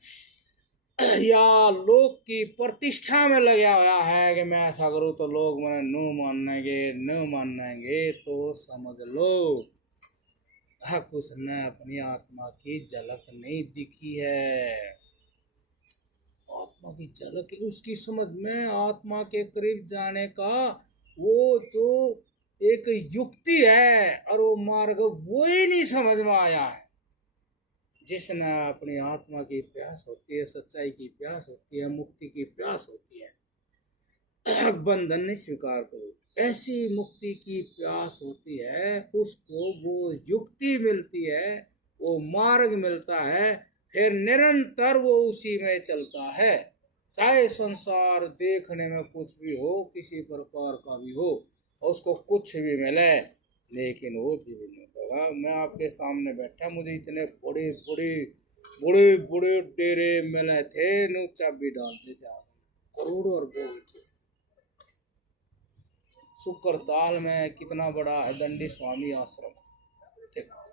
या लोग की प्रतिष्ठा में लगा हुआ है कि मैं ऐसा करूँ तो लोग मैंने न मानेंगे तो समझ लो हक उसने अपनी आत्मा की झलक नहीं दिखी है। आत्मा की झलक उसकी समझ में आत्मा के करीब जाने का वो जो एक युक्ति है और वो मार्ग वो ही नहीं समझ में आया है। जिसने अपनी आत्मा की प्यास होती है, सच्चाई की प्यास होती है, मुक्ति की प्यास होती है, बंधन नहीं स्वीकार करो, ऐसी मुक्ति की प्यास होती है, उसको वो युक्ति मिलती है, वो मार्ग मिलता है, फिर निरंतर वो उसी में चलता है। चाहे संसार देखने में कुछ भी हो, किसी प्रकार का भी हो, उसको कुछ भी मिले, लेकिन वो जीवन नहीं होगा। मैं आपके सामने बैठा, मुझे इतने बड़े बड़े बड़े बड़े डेरे मिले थे, नो चाबी डालते थे आप, करोड़ों अरबों की। सुकरताल में कितना बड़ा है दंडी स्वामी आश्रम, देखो।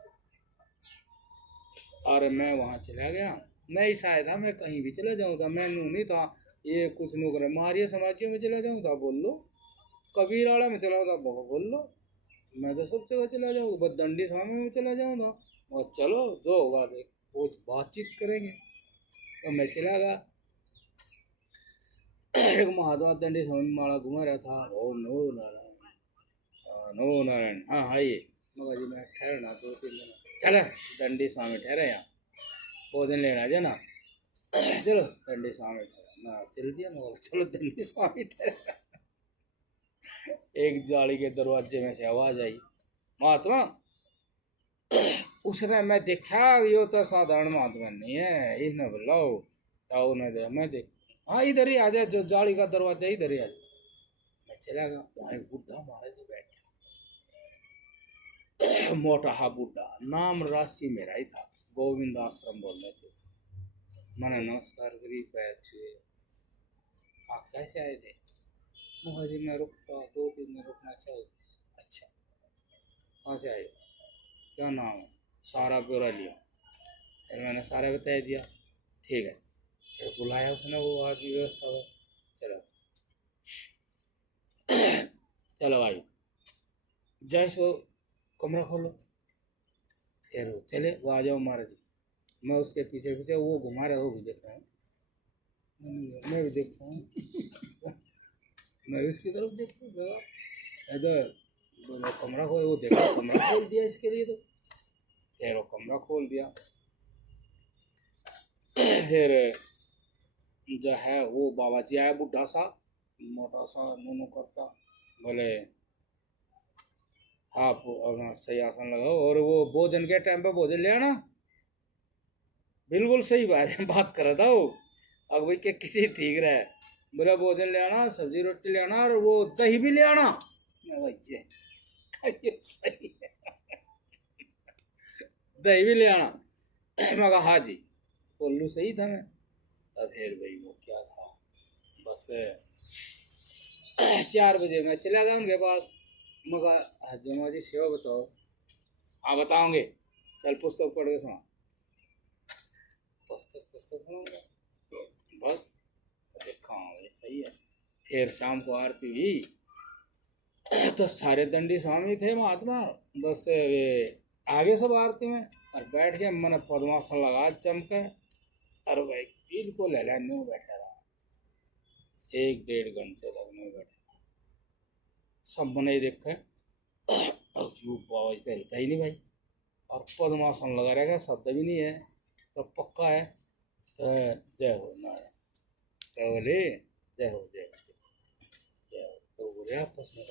और मैं वहाँ चला गया, मैं ही शायद था, मैं कहीं भी चला जाऊँ था, मैं नू नहीं था, ये कुछ नू करे मारिया समाजियों में चला जाऊँ था बोल लो, कबीराड़ा में चला था बोल लो, मैं तो सब जगह चला जाऊँगा, बस दंडी स्वामी में चला जाऊँगा, और चलो जो होगा देख वो बातचीत करेंगे। तो मैं चला गया, एक महात्मा दंडी स्वामी माला घुमा रहा था, ओम नमो नारायण, नमो नारायण, हाँ आइए। मगर जी मैं ठहरना 2-3 दिन, चलो दंडी स्वामी ठहरे यहाँ, भोजन लेना जाना, चलो दंडी स्वामी ठहरा, मैं चल दिया, मगर चलो दंडी स्वामी ठहरा। एक जाली के दरवाजे में से आवाज आई, महात्मा। उसने मैं देखा यो तो साधारण महात्मा नहीं है, इसने बुलाओ ताऊ ने दे, मैं देख हाँ इधर ही आ जाए, जो जाली का दरवाजा इधर ही आ जाए। मैं चला गया, वहाँ एक बुढ़ा हमारे से बैठा, मोटा हा बुढ़ा, नाम राशि मेरा ही था, गोविंद आश्रम बोलने थे उसे। मैंने नमस्कार करी, पैर छुए, हाँ कैसे आए थे? मुझे मैं रुकता 2-3 दिन रुकना चाहिए। अच्छा कहाँ से आए, क्या नाम है? सारा ब्यौरा लिया, फिर मैंने सारा बता दिया, ठीक है। फिर बुलाया उसने, वो आदमी व्यवस्था हो, चलो चलो भाई जैसो कमरा खोलो, फिर वो चले, वो आ जाओ महाराज जी। मैं उसके पीछे पीछे, वो घुमा रहा, वो भी देख रहा हूँ, मैं भी देखता हूँ मैं उसकी तरफ देखता हूँ, इधर बोले कमरा खोल, वो देखा कमरा खोल दिया इसके लिए, तो फिर वो कमरा खोल दिया। फिर जो है वो बाबा जी आया, बुढ़ा सा मोटा सा नूनू करता, बोले आप अपना सही आसन लगाओ, और वो भोजन के टाइम पे भोजन ले आना, बिल्कुल सही बात कर रहा था वो, अब भाई के किसी ठीक रहे, बोला भोजन ले आना, सब्जी रोटी ले आना, और वो दही भी ले आना। मैं ये सही है दही भी ले आना। मैं कहा हाँ जी, उल्लू सही था मैं। अब फिर भाई वो क्या था, बस 4 बजे मैं चला गया उनके पास, मगर जमा जी सेवा बताओ, हाँ बताओगे, चल पुस्तक पढ़ के सुना, पुस्तक सुनाऊंगा, बस देखा हाँ सही है। फिर शाम को आरती हुई, तो सारे दंडी स्वामी थे महात्मा, बस वे आगे सब आरती में, और बैठ के मैंने पद्मासन लगा चमके, और भाई बिल्कुल न्यू बैठा रहा, 1-1.5 घंटे तक नहीं बैठा, सब मैंने देखा, अब यू बाबा तो हिलता ही नहीं भाई, और पद्मासन लगा रहेगा, शब्द भी नहीं है, तो पक्का है, तो जय हो नारायण, तो बोले जय हो जय हो जय हो, तो बोले आपस में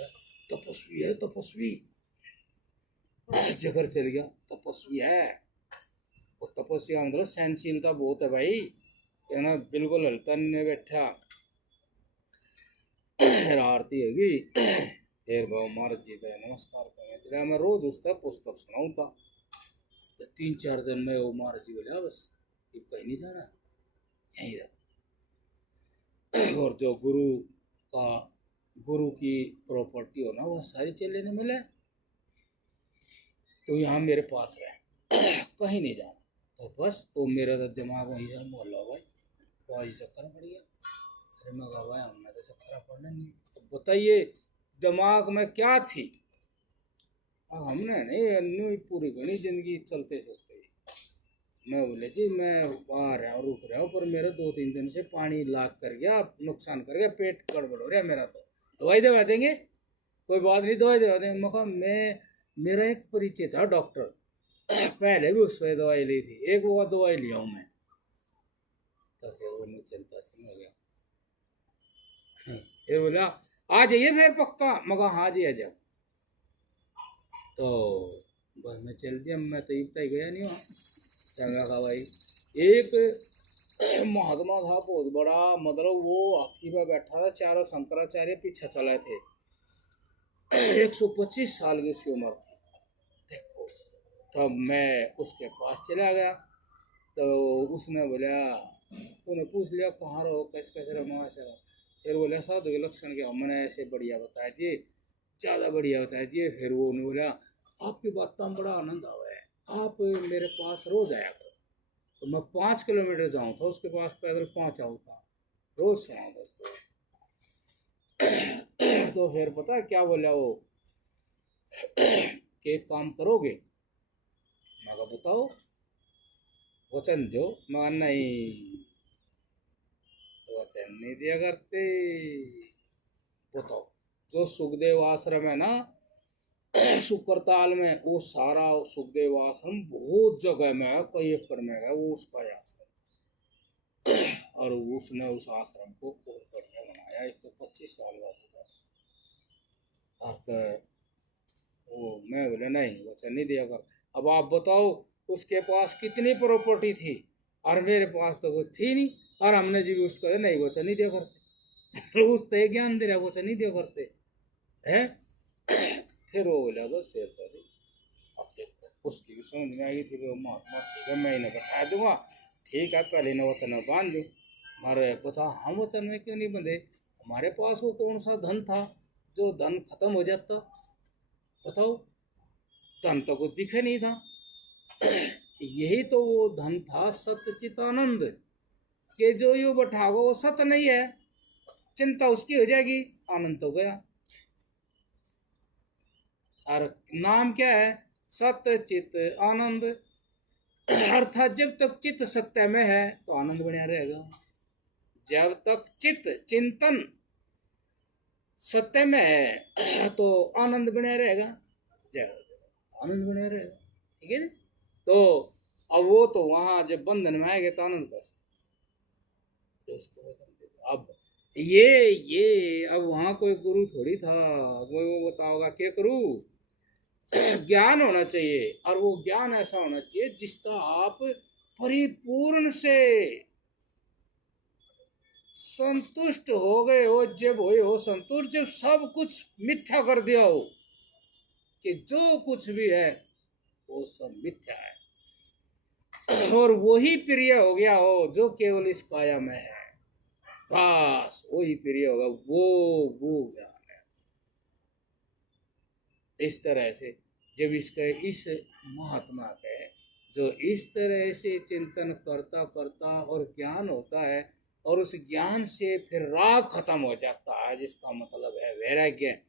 तपस्वी है, तपस्वी जगर चल गया, तपस्वी है वो, तपस्वी का मतलब सहनशीलता बहुत है भाई, है ना, बिल्कुल हल्का नहीं बैठा। फिर आरती होगी, फिर वो महाराज जी का नमस्कार करने चला, मैं रोज उसका पुस्तक सुनाऊँ था, तो 3-4 दिन में वो महाराज जी बोले बस ये कहीं नहीं जाना, यहीं रहा। और जो गुरु की प्रॉपर्टी हो ना, वो सारी चेले ने मिले, तो यहाँ मेरे पास रहे, कहीं नहीं जाना, तो बस तो मेरा तो दिमाग वहीं से मोहल्ला भाई तो आज चक्कर पड़ गया। अरे मैं कहा भाई हमने तो चक्कर पड़ने नहीं। तो बताइए दिमाग में क्या थी। हमने नहीं अन्य पूरी घनी जिंदगी चलते चलते मैं बोले जी मैं आ रहा हूँ रुक रहा हूँ पर मेरा 2-3 दिन से पानी लाग कर गया नुकसान कर गया पेट गड़बड़ हो रहा मेरा। तो दवाई दवा देंगे कोई बात नहीं दवाई दवा देंगे। मैं कहा मैं मेरा एक परिचय था डॉक्टर पहले भी उस पर दवाई ली थी एक वो दवाई लिया हूँ मैं। तो फिर वो मुझे चिंता से हो गया। फिर बोला आ जाइए फिर पक्का। मगर हाँ जी आ जाओ। तो बस मैं चल दिया। मैं तो इतना ही गया नहीं वहाँ चंगा का भाई। एक महात्मा था बहुत बड़ा मतलब वो हाथी पे बैठा था चारों शंकराचार्य पीछे चले थे 125 साल की उसकी उम्र थी। देखो तब मैं उसके पास चला गया तो उसने बोला तूने पूछ लिया कहाँ रहो कैसे कैसे रहो ऐसे रहो। फिर बोला साधु के लक्षण के हमने ऐसे बढ़िया बता दिए ज़्यादा बढ़िया बता दिए। फिर वो उन्होंने बोला आपकी बात का बड़ा आनंद आवा है आप मेरे पास रोज आया करो। तो मैं 5 किलोमीटर जाऊँ था उसके पास पैदल पहुँचा था रोज से आऊँ था उसको। तो फिर पता है क्या बोला वो कि एक काम करोगे। मैं कहा बताओ वचन दो। मैं नहीं वचन नहीं दिया करते। बताओ जो सुखदेव आश्रम है ना शुक्रताल में वो सारा सुखदेव आश्रम बहुत जगह में है कई एकड़ में है वो उसका आश्रम। और उसने उस आश्रम को बहुत बढ़िया बनाया 125 साल का होगा। और वो मैं बोले नहीं वचन नहीं दिया कर। अब आप बताओ उसके पास कितनी प्रॉपर्टी थी और मेरे पास तो कुछ थी नहीं और हमने जी उसको नहीं वचन नहीं दिया करते। उससे ज्ञान दे रहा वचन नहीं दिया करते है। फिर वो बोला बस फिर कर अब देखो उसकी भी समझ में आई थी वो महात्मा ठीक है मैं इन्हें बता दूंगा ठीक है पहले इन्हें वचन में बांध दो। हमारे बता हम वचन में क्यों नहीं बंधे हमारे पास वो कौन सा धन था जो धन खत्म हो जाता। बताओ धन तो कुछ दिखे नहीं था। यही तो वो धन था सत्यचित आनंद के जो यू बैठाओ वो सत्य नहीं है चिंता उसकी हो जाएगी आनंद तो गया। और नाम क्या है सत्य चित आनंद। अर्थात जब तक चित्त सत्य में है तो आनंद बना रहेगा। जब तक चित्त चिंतन सत्य में है तो आनंद बना रहेगा आनंद बना रहेगा ठीक है ना। तो अब वो तो वहां जब बंधन में आएगा तो आनंद कैसे अब ये अब वहां कोई गुरु थोड़ी था कोई वो बताओगा क्या करूं। ज्ञान होना चाहिए और वो ज्ञान ऐसा होना चाहिए जिसका आप परिपूर्ण से संतुष्ट हो गए हो। जब हो संतुष्ट जब सब कुछ मिथ्या कर दिया हो कि जो कुछ भी है वो सब मिथ्या है और वही प्रिय हो गया हो जो केवल इस काया में है बस वही प्रिय होगा वो ज्ञान है। इस तरह से जब इसका इस महात्मा के जो इस तरह से चिंतन करता करता और ज्ञान होता है और उस ज्ञान से फिर राग खत्म हो जाता है जिसका मतलब है वैराग्य।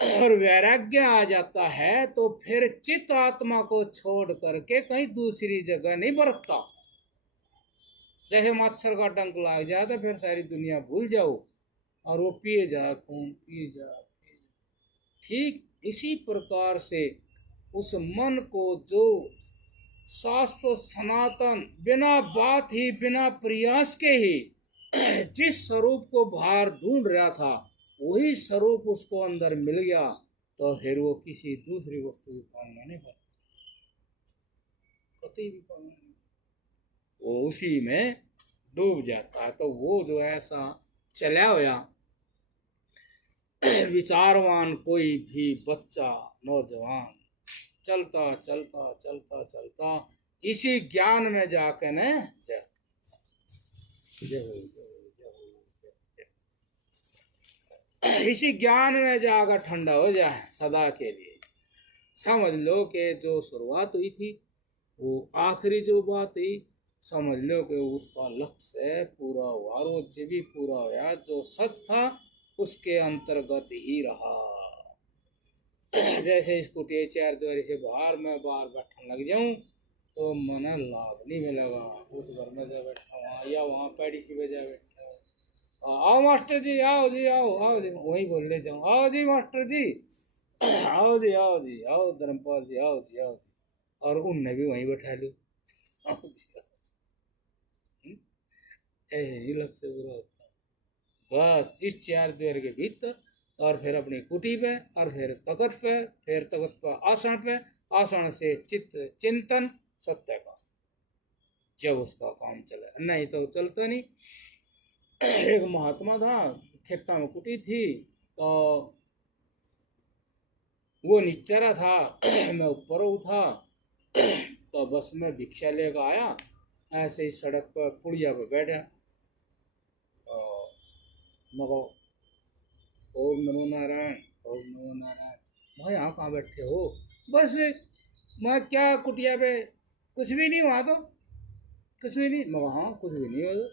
और वैराग्य आ जाता है तो फिर चित्त आत्मा को छोड़ करके कहीं दूसरी जगह नहीं बरतता। जैसे मच्छर का डंक लग जाए तो फिर सारी दुनिया भूल जाओ और वो पिए जा खून पिए जा। ठीक इसी प्रकार से उस मन को जो शाश्वत सनातन बिना बात ही बिना प्रयास के ही जिस स्वरूप को बाहर ढूंढ रहा था वही स्वरूप उसको अंदर मिल गया तो फिर वो किसी दूसरी वस्तु की कामना नहीं करता कभी भी कामना नहीं वो उसी में डूब जाता है। तो वो जो ऐसा चला हुआ विचारवान कोई भी बच्चा नौजवान चलता चलता चलता चलता इसी ज्ञान में जाकर न इसी ज्ञान में जाकर ठंडा हो जाए सदा के लिए। समझ लो कि जो शुरुआत हुई थी वो आखिरी जो बात ही समझ लो कि उसका लक्ष्य पूरा हुआ और वो जब भी पूरा हुआ जो सच था उसके अंतर्गत ही रहा। जैसे स्कूटी चार द्वारी से बाहर मैं बाहर बैठने लग जाऊं तो मन लाभ नहीं मिलेगा। उस घर में जो बैठा वहाँ या वहाँ पैड़ी सी बजा बैठा आओ मास्टर जी, आओ जी, आओ जी, वहीं बोल ले जाऊँ, आओ जी मास्टर जी, आओ जी, आओ जी, आओ धर्मपाल जी, आओ जी, आओ जी, और उनने भी वहीं बैठा ली। आओ जी, यही लक्ष्य पूरा होता है। बस इस चार द्वार के भीतर और फिर अपनी कुटी पे और फिर तख्त पे, फिर तख्त पर आसन पे, आसन से चित्त चिंतन सत्य का, जब उसका काम चले, नहीं तो चलता नहीं। एक महात्मा था, खेता में कुटी थी, तो वो निच्चरा था, मैं ऊपर उठा, तो बस में भिक्षा लेकर आया, ऐसे ही सड़क पर पुड़िया पर बैठा, मगो ओम नमो नारायण, ओम नमो नारायण। भाई यहाँ कहाँ बैठे हो? बस मैं क्या कुटिया पे कुछ भी नहीं, वहाँ तो कुछ भी नहीं। मगर हाँ कुछ भी नहीं हो,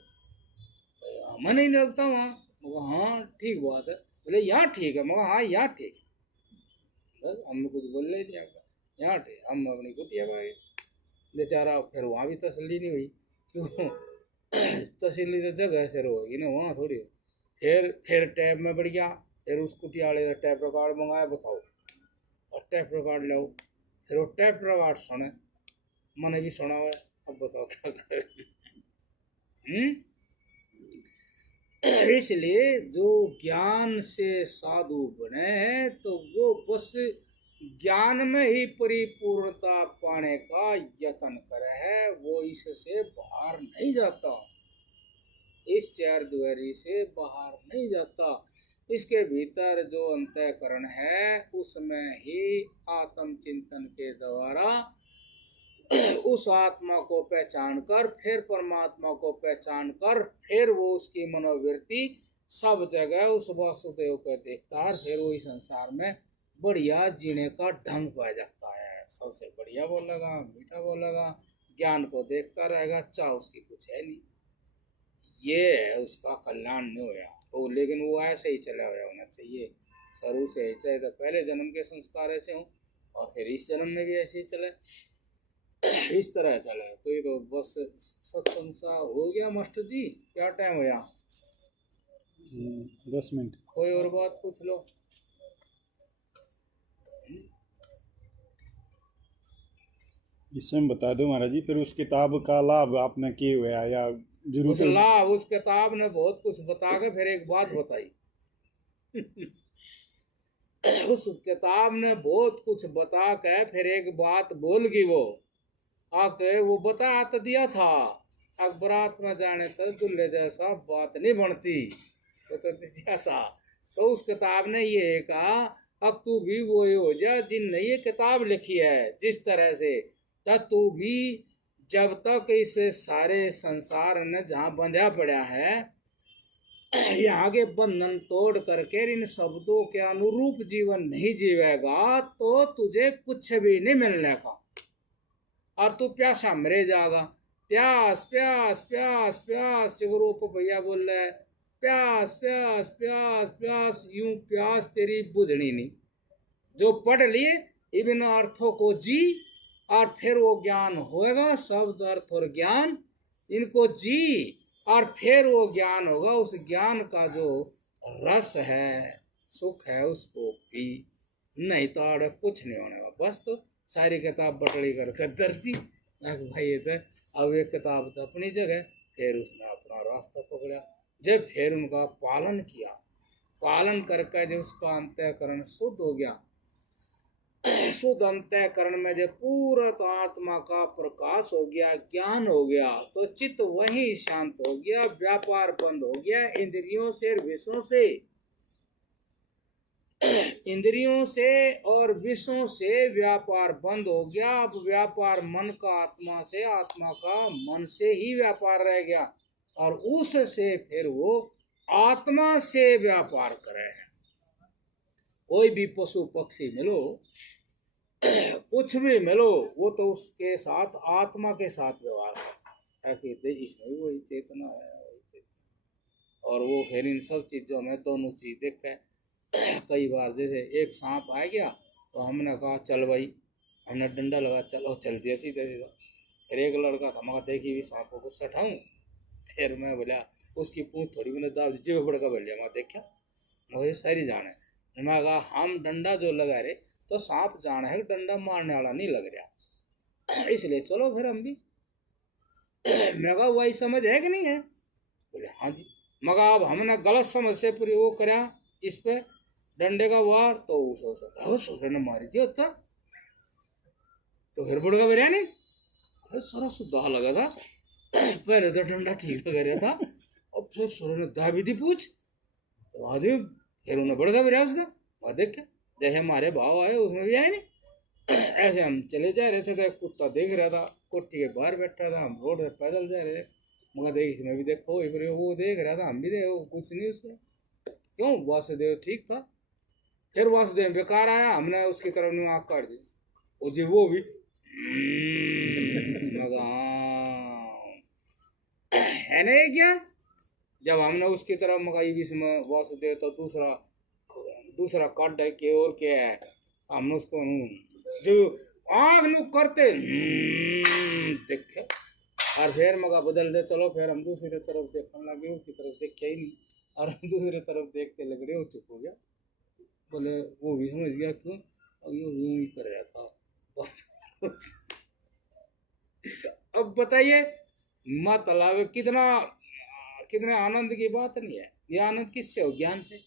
मन ही नहीं लगता वहाँ। मगर हाँ ठीक बात है। बोले यहाँ ठीक है। मगर हाँ यहाँ ठीक है। बस हम कुछ बोल नहीं आपका, यहाँ ठीक। हम अपनी कुटिया पर आए बेचारा, फिर वहाँ भी तसल्ली नहीं हुई, क्यों? तसल्ली तो जगह से होगी ना, वहाँ थोड़ी हो। फिर टैब में बढ़ गया, फिर उस कुटिया वाले का टैप रिकॉर्ड मंगाया, बताओ, और टैप रिकॉर्ड लो, फिर वो टैप रिकॉर्ड सुने, मैंने भी सुना हुआ है, अब बताओ क्या करें। इसलिए जो ज्ञान से साधु बने हैं तो वो बस ज्ञान में ही परिपूर्णता पाने का यत्न करे है, वो इससे बाहर नहीं जाता, इस चार द्वारी से बाहर नहीं जाता। इसके भीतर जो अंतःकरण है उसमें ही आत्म चिंतन के द्वारा उस आत्मा को पहचान कर, फिर परमात्मा को पहचान कर, फिर वो उसकी मनोवृत्ति सब जगह उस वासुदेव को देखता है, फिर वो इस संसार में बढ़िया जीने का ढंग पा जाता है। सबसे बढ़िया बोलेगा, मीठा बोलेगा, ज्ञान को देखता रहेगा, चाह उसकी कुछ है नहीं, ये है उसका कल्याण नहीं होया तो। लेकिन वो ऐसे ही चला हुआ होना चाहिए शुरू से, चाहे तो पहले जन्म के संस्कार ऐसे हों और फिर इस जन्म में भी ऐसे ही चले, इस तरह चला। तो ये तो बस सत्संग सा हो गया। मास्टर जी क्या टाइम हो यहाँ? 10 मिनट। कोई और बात पूछ लो। इसमें बता दो महाराज जी, फिर उस किताब का लाभ आपने किए हुए या उस जरूरत? लाभ उस किताब ने बहुत कुछ बता के फिर एक बात बताई। उस किताब ने बहुत कुछ बता के फिर एक बात बोल गई, वो आके वो बता तो दिया था, अकबरात में जाने तक दुल्हे जैसा बात नहीं बनती, वो तो दिया था। तो उस किताब ने ये कहा, अब तू भी वो हो जा जिनने ये किताब लिखी है, जिस तरह से तब तू भी जब तक इस सारे संसार ने जहाँ बंधा पड़ा है, यहाँ के बंधन तोड़ करके इन शब्दों के अनुरूप जीवन नहीं जीवेगा तो तुझे कुछ भी नहीं मिलने का, और तू प्यासा मरे जाएगा। प्यास प्यास प्यास प्यास, जगरूप भैया बोल रहे हैं, प्यास प्यास प्यास प्यास, यूं प्यास तेरी बुझनी नहीं। जो पढ़ लिए इन अर्थों को जी, और फिर वो ज्ञान होएगा, शब्द अर्थ और ज्ञान इनको जी, और फिर वो ज्ञान होगा। उस ज्ञान का जो रस है, सुख है, उसको पी, नहीं तो आड़े कुछ नहीं होने का। बस तो सारी किताब बटड़ी करके दर्जी भाई थे। अब एक किताब तो अपनी जगह, फिर उसने अपना रास्ता पकड़ा, जब फिर उनका पालन किया, पालन करके जब उसका अंतःकरण शुद्ध हो गया, शुद्ध अंतःकरण में जब पूरा आत्मा का प्रकाश हो गया, ज्ञान हो गया, तो चित्त वहीं शांत हो गया, व्यापार बंद हो गया इंद्रियों से और विषयों से, इंद्रियों से और विषयों से व्यापार बंद हो गया। अब व्यापार मन का आत्मा से, आत्मा का मन से ही व्यापार रह गया, और उससे फिर वो आत्मा से व्यापार करे। कोई भी पशु पक्षी मिलो, कुछ भी मिलो वो तो उसके साथ आत्मा के साथ व्यवहार है कि इसमें भी वही चेतना है, वही चेतना। और वो फिर इन सब चीज़ों में दोनों चीज़ देखे। कई बार जैसे एक सांप आ गया तो हमने कहा चल भाई, हमने डंडा लगा चलो चल दिया सीधे सीधा। फिर एक लड़का था, मगर देखी भी सांप को सठाऊँ, फिर मैं बोला उसकी पूंछ थोड़ी मैंने दाब दी, जीव बड़का बोल लिया, मैं देखा मुझे सारी जान है। मैं कहा हम डंडा जो लगा रहे तो सांप जान है, डंडा मारने वाला नहीं लग रहा, इसलिए चलो फिर हम भी। मैं कहा वही समझ है कि नहीं है? बोले हाँ जी। मगर अब हमने गलत समझ से पूरी वो करा इस पे डंडे का वार, तो सोचा ने मारी दिया होता तो फिर बुढ़ का बिरयानी। अरे सारा सुधा लगा था, पहले तो डंडा ठीक लगा रहा था, अब फिर सुर ने दाबी दी पूछ, तो आदमी फिर उन्हें बढ़ गया बिरया उसका। और देख के जैसे हमारे भाव आए उसमें भी आए नहीं। ऐसे हम चले जा रहे थे तो एक कुत्ता देख रहा था, कोठी के बाहर बैठा था, हम रोड पे पैदल जा रहे थे, मगर देख इसमें भी देखो वो देख रहा था, हम भी देखो, कुछ नहीं उसका। क्यों वासुदेव ठीक था। फिर वासुदेव बेकार आया, हमने उसकी तरफ नहीं आँख काट दी, वो जी वो भी मगर है नहीं क्या। जब हमने उसकी तरफ मकाई बीच में वासुदेव तो दूसरा काट है के और क्या है, हमने उसको जो आँख नु करते देखे, और फिर मगा बदल दे चलो, फिर हम दूसरी तरफ देखने लगे, उसकी तरफ देखे ही नहीं, और हम दूसरी तरफ देखते लग रहे, वो चुप हो गया। बोले वो भी समझ गया क्यों, और ये यूं ही कर रहा था। अब बताइए मतलब कितने आनंद की बात नहीं है। ये आनंद किससे हो? ज्ञान से।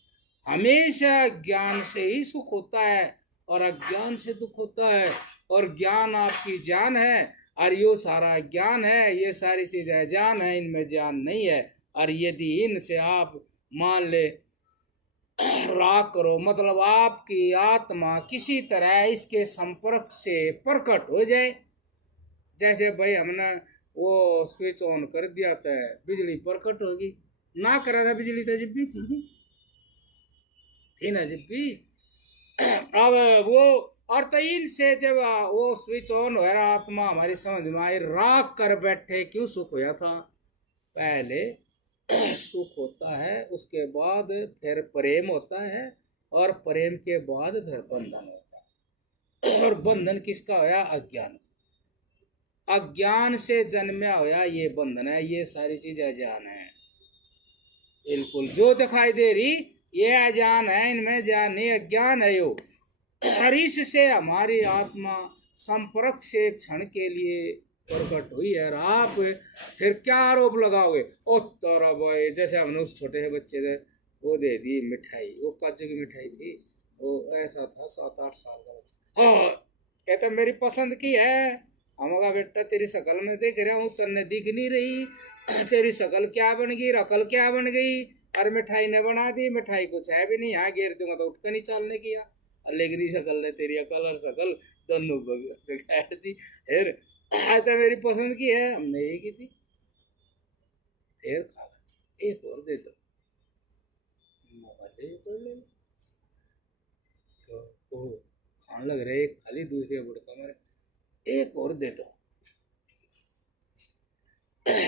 हमेशा ज्ञान से ही सुख होता है और अज्ञान से दुख होता है। और ज्ञान आपकी जान है, और ये सारा ज्ञान है, ये सारी चीजें जान है, इनमें ज्ञान नहीं है। और यदि इनसे आप मान ले राग करो, मतलब आपकी आत्मा किसी तरह इसके संपर्क से प्रकट हो जाए। जैसे भाई हमने वो स्विच ऑन कर दिया था, बिजली प्रकट होगी, ना करा था बिजली तो जब भी थी ना जब भी। अब वो और तो इनसे जब वो स्विच ऑन हो रहा, आत्मा हमारी समझ में आई, राग कर बैठे क्यों सुख होया था। पहले सुख होता है, उसके बाद फिर प्रेम होता है, और प्रेम के बाद फिर बंधन होता है। और बंधन किसका होया? अज्ञान। अज्ञान से जन्मया होया ये बंधन है, ये सारी चीज अज्ञान है। बिल्कुल जो दिखाई दे रही ये अज्ञान है, इनमें ज्ञान नहीं, अज्ञान है यो। और इससे हमारी आत्मा संपर्क से क्षण के लिए प्रकट हुई है। और आप फिर क्या आरोप लगाओगे? ओ तारा भाई, जैसे हमने उस छोटे से बच्चे ने वो दे दी मिठाई, वो काजू की मिठाई थी, वो ऐसा था 7-8 साल का बच्चा, हाँ ये तो मेरी पसंद की है। हम कहा बेटा तेरी शकल में देख रहा हूँ, तन्ने दिख नहीं रही, तेरी शकल क्या बन गई, रकल क्या बन गई, और मिठाई ने बना दी, मिठाई कुछ है भी नहीं, यहाँ गिर दूंगा तो उठ कर नहीं चालने किया, लेकिन शकल ने तेरी अकल और शकल दोनों बिगाड़ दी। फिर तो मेरी पसंद की है, हमने यही की थी, फिर खा एक और दे दो, तो खाने लग रहे, एक खाली दूसरे बुड़का मेरे, एक और दे दो।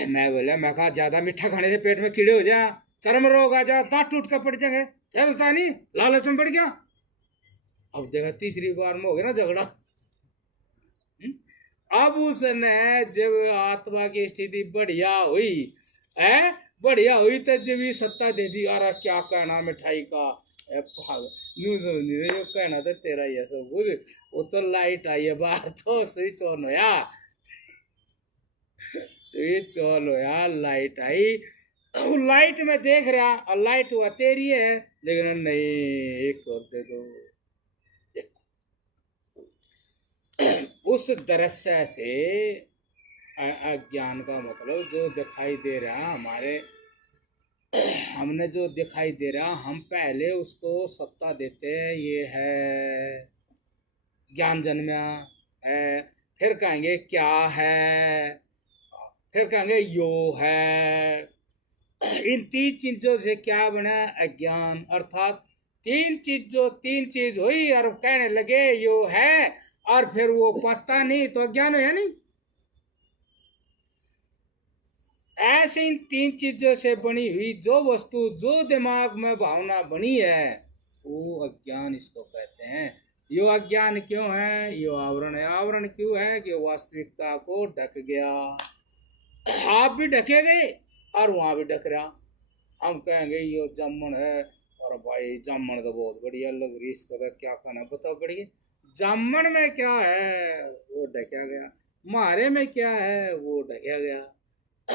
मैं बोला, मैं कहा ज्यादा मीठा खाने से पेट में कीड़े हो जाए, चर्म रोग आ जाए, दांत टूट कर पड़ जाएंगे, क्या बता नहीं, लालच में पड़ गया। अब देखा तीसरी बार में हो गया ना झगड़ा। अब उसने जब आत्मा की स्थिति बढ़िया हुई है, बढ़िया हुई तो जब ये सत्ता दे दी, अरे क्या कहना मिठाई का, न्यूज कहना तो तेरा ही है सब कुछ। वो तो लाइट आई है बाहर, तो स्विच ऑन होया, स्विच ऑन होया, लाइट आई, लाइट में देख रहा, लाइट हुआ तेरी है, लेकिन नहीं, एक और दे दो। उस दृश्य से अज्ञान का मतलब जो दिखाई दे रहा हमारे, हमने जो दिखाई दे रहा, हम पहले उसको सत्ता देते हैं, ये है ज्ञान जन्मा है, फिर कहेंगे क्या है, फिर कहेंगे यो है। इन तीन चीजों से क्या बना? अज्ञान। अर्थात तीन चीज हुई और कहने लगे यो है, और फिर वो पता नहीं तो अज्ञान है नहीं। ऐसे इन तीन चीजों से बनी हुई जो वस्तु, जो दिमाग में भावना बनी है, वो अज्ञान इसको कहते हैं। यो अज्ञान क्यों है? यो आवरण है। आवरण क्यों है? कि वास्तविकता को ढक गया। आप भी ढके गए और वहां भी ढक रहा। हम कहेंगे यो जामन है, और भाई जामन तो बहुत बढ़िया लग रही, इसका तो क्या कहना बताओ बढ़िया। जामन में क्या है? वो ढका गया। मारे में क्या है? वो ढका गया।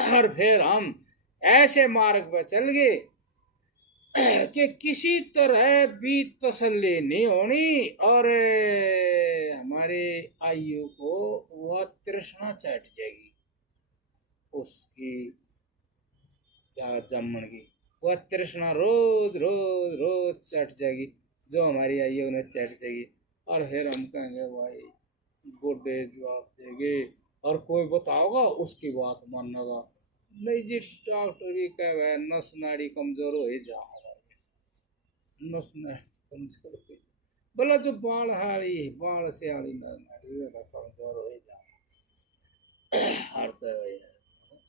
और फिर हम ऐसे मार्ग पर चल गए कि किसी तरह भी तसल्ली नहीं होनी, और हमारे आयु को वह तृष्णा चट जाएगी उसकी, क्या जामन की वह तृष्णा रोज रोज रोज चट जाएगी, जो हमारी आयु उन्हें चट जाएगी। और फिर हम कहेंगे भाई गोडे जवाब देंगे, और कोई बताओगा उसकी बात मानना नहीं जी, डॉक्टर भी कहे नस नाड़ी कमजोर हो ही जाओ, नस नाड़ी कमजोर हो, बोला जो बाल हाड़ी बाल से हाड़ी नाड़ी कमजोर हो ही जाओ। हारता है भाई,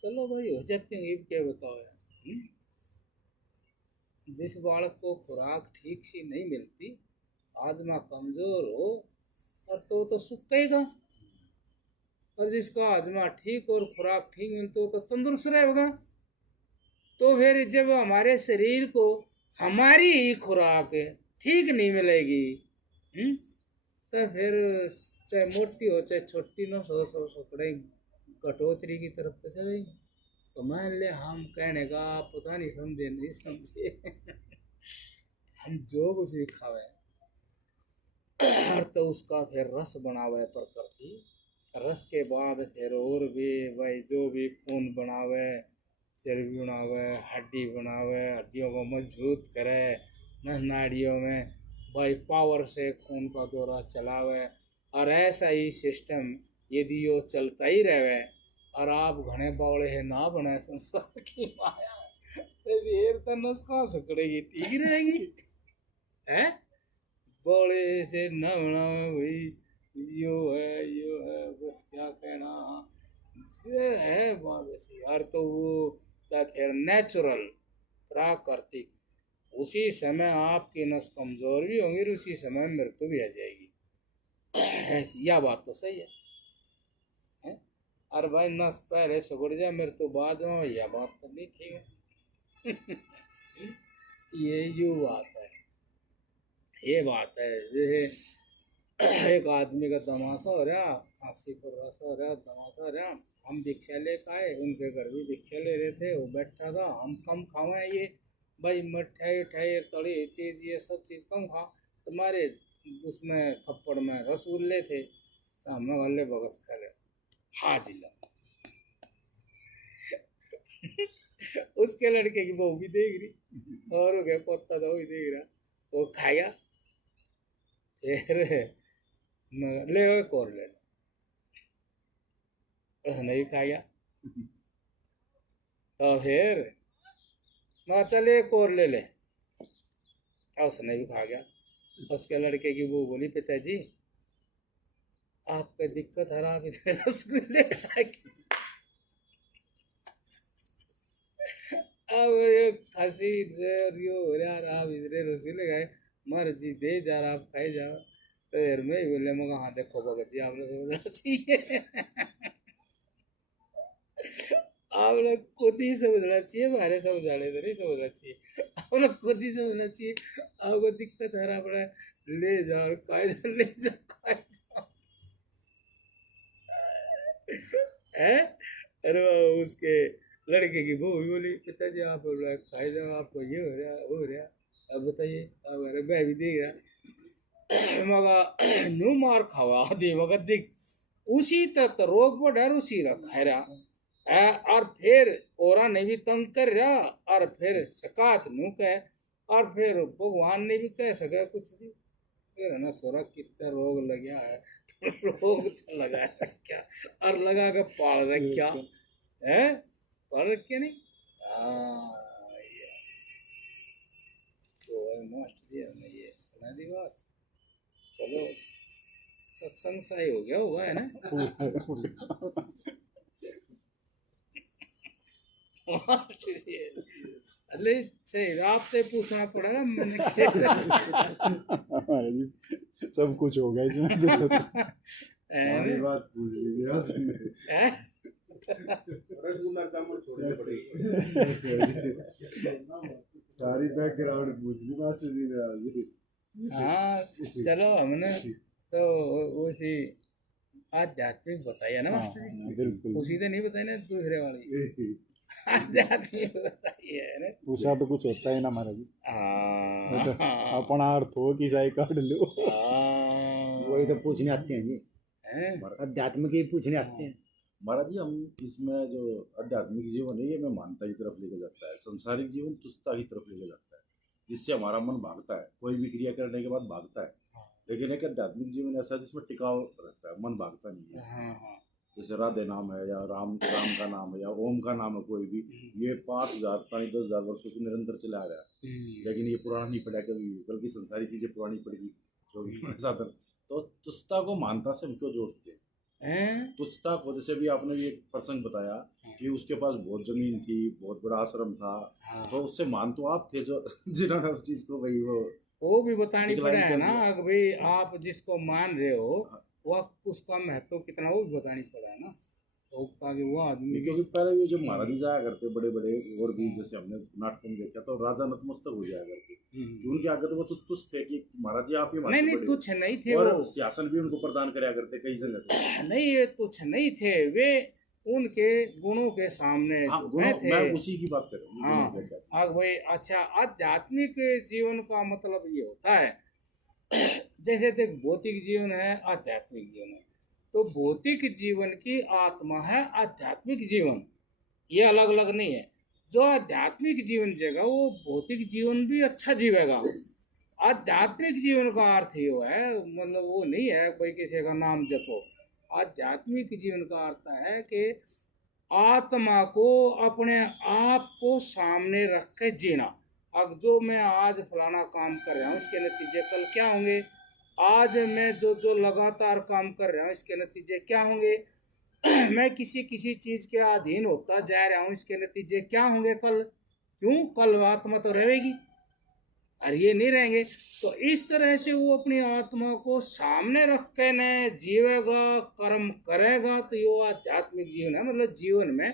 चलो भाई हो जाते हैं, क्या बताओ यार। जिस बालक को खुराक ठीक से नहीं मिलती, आत्मा कमजोर हो, और तो सुखेगा। और जिसका आत्मा ठीक और खुराक ठीक मिलती हो तो तंदुरुस्त रहेगा। तो फिर जब हमारे शरीर को हमारी ही खुराक ठीक नहीं मिलेगी, तो फिर चाहे मोटी हो चाहे छोटी न हो, सब सुकड़े कटौती की तरफ तो चलेगी। तो मान ले हम कहने का पता नहीं समझे नहीं समझे। हम जो कुछ भी खावे तो उसका फिर रस बनावे प्रकृति, रस के बाद फिर और भी भाई जो भी खून बनावे, चर्बी बनावे, हड्डी बनावे, हड्डियों को मजबूत करे, नाड़ियों में भाई पावर से खून का दौरा चलावे। और ऐसा ही सिस्टम यदि वो चलता ही रहे, और आप घने बावड़े है ना बने संसार की माया, तो फिर तो नस्का सकड़ेगी, ठीक रहेगी है। बड़े से न बनावे भाई, यो है बस क्या कहना, ये है बात ऐसी यार। तो वो क्या खैर नेचुरल प्राकृतिक, उसी समय आपकी नस कमजोर भी होंगी, उसी समय मृत्यु भी आ जाएगी। ऐसी यह बात तो सही है? और भाई नस पहले सुगड़ जाए मृत्यु बाद में, यह बात तो नहीं ठीक है। ये यू बात है, ये बात है। जैसे एक आदमी का तमाशा हो रहा, खांसी पर रसा हो रहा, तमाशा हो रहा, हम भिक्षा ले आए, उनके घर भी भिक्षा ले रहे थे, वो बैठा था, हम कम खावे ये भाई मिठाई उठाई तली चीज़ ये सब चीज़ कम खाओ। तुम्हारे उसमें खप्पड़ में रसगुल्ले थे, तो हमने वाले भगत खा ले हाजिला। उसके लड़के की बहू भी देख रही, और हो गया पोता था वो भी देख रहा, वो खाया। फिर ले एक और ले लो, नहीं खाया। तो फिर मैं चल एक और ले ले, उसने भी खा गया। उसके लड़के की वो बोली पिताजी आपका दिक्कत है, आप इतने रसगुल्ले खा के, अब ये हंसी हो रहा, आप इतने रसगुल्ले खाए, मर्जी दे जा रहा आप खाए जाओ। तो यार मैं बोले मगा हाँ देखो भगत जी आप लोग समझना चाहिए। आप लोग खुद ही समझना चाहिए, हमारे समझाने तो नहीं समझना चाहिए, आप लोग खुद ही समझना चाहिए। आपको दिक्कत है पड़ा ले जाओ खाए जाओ, ले जाओ खाए जाओ। है? अरे उसके लड़के की बहू भी बोली पिताजी आप खाए जाओ, आपको ये हो रहा वो हो रहा, अब बताइए। अब अरे मैं भी देख रहा मगा न्यू मार खावा दे मगा देख, उसी तक रोग पर डर उसी रखा रहा। और फिर औरा ने भी तंग कर रहा, और फिर शिकायत नू कह, और फिर भगवान ने भी कह सके कुछ भी। फिर ना सोरा कितना रोग लग गया है। रोग तो लगा है क्या, और लगा के पाल रहे क्या है, पाल रखे नहीं। तो मास्टर जी हमने ये सुना दी बात, चलो सत्संग सा ही हो गया होगा है ना। अरे सही आपसे पूछना पड़ेगा मैंने महाराज जी, सब कुछ हो गया इसमें तो। सारी बात पूछ ली आपने। सारी बैकग्राउंड पूछ ली मास्टर जी ने आज। हाँ चलो हमने तो उसी आध्यात्मिक बताया ना मास्टर जी, बिल्कुल उसी तो नहीं बताई ना दूसरे वाली आध्यात्मिक बताई है ना। पूछा तो कुछ होता है ना महाराज जी, हाँ अपना अर्थ हो कि चाहे काट लो। वही तो पूछने आते हैं जी, हैं? अध्यात्म के ही पूछने आते हैं। महाराज जी, हम इसमें जो आध्यात्मिक जीवन है ये मैं मानता की तरफ लेके जाता है, संसारिक जीवन तुच्छता की तरफ लेके जाता है, जिससे हमारा मन भागता है, कोई भी क्रिया करने के बाद भागता है। लेकिन एक आध्यात्मिक जीवन ऐसा है जिसमें टिकाव रहता है, मन भागता नहीं है। हाँ हाँ जैसे राधे नाम है या राम का नाम है या ओम का नाम है, कोई भी ये 5,000 10,000 वर्षों से निरंतर चला आ रहा है। लेकिन ये पुराना नहीं पड़ा कभी भी, बल्कि संसारी चीजें पुरानी पड़ेगी जो भी हमारे साधन। तो तुच्छता को मानता से हम क्यों जोड़ते हैं? हैं? तुच्छता को, जैसे भी आपने भी एक प्रसंग बताया कि उसके पास बहुत जमीन थी, बहुत बड़ा आश्रम था, हाँ। तो उससे मान तो आप थे जो जिन्होंने उस चीज को भाई वो भी बतानी डिक्लाइन पड़ा है कर ना दिया। कि भाई आप जिसको मान रहे हो वह उसका महत्व कितना वो भी बतानी पड़ा है ना, तो ताकि वो आदमी भी क्योंकि पहले भी जो महाराज जी जाया करते बड़े बड़े, और भी जैसे हमने नाटकों में देखा तो राजा नतमस्तक हो जाया करते, उनके आगे तो वो तुच्छ थे कि महाराज जी आप ही हमारे नहीं से नहीं बड़े तुच्छ नहीं थे हैं। और वो, सिंहासन भी उनको प्रदान कराया करते कई जगह पे। नहीं ये तुच्छ नहीं थे, वे उनके गुणों के सामने हाँ, जो गुणों, हैं थे। मैं उसी की बात कर रहा हूँ, हाँ गुणों की बात। अब भाई अच्छा आध्यात्मिक जीवन का मतलब ये होता है जैसे तो भौतिक जीवन है आध्यात्मिक जीवन है, तो भौतिक जीवन की आत्मा है, आध्यात्मिक जीवन ये अलग अलग नहीं है। जो आध्यात्मिक जीवन जिएगा वो भौतिक जीवन भी अच्छा जीवेगा। आध्यात्मिक जीवन का अर्थ ये है, मतलब वो नहीं है कोई किसी का नाम जपो। आध्यात्मिक जीवन का अर्थ है कि आत्मा को अपने आप को सामने रख के जीना। अब जो मैं आज फलाना काम कर रहा हूँ इसके नतीजे कल क्या होंगे, आज मैं जो जो लगातार काम कर रहा हूँ इसके नतीजे क्या होंगे, मैं किसी किसी चीज़ के अधीन होता जा रहा हूँ इसके नतीजे क्या होंगे कल, क्यों कल आत्मा तो रहेगी और ये नहीं रहेंगे। तो इस तरह से वो अपनी आत्मा को सामने रख के न जीवेगा, कर्म करेगा, तो ये आध्यात्मिक जीवन है। मतलब जीवन में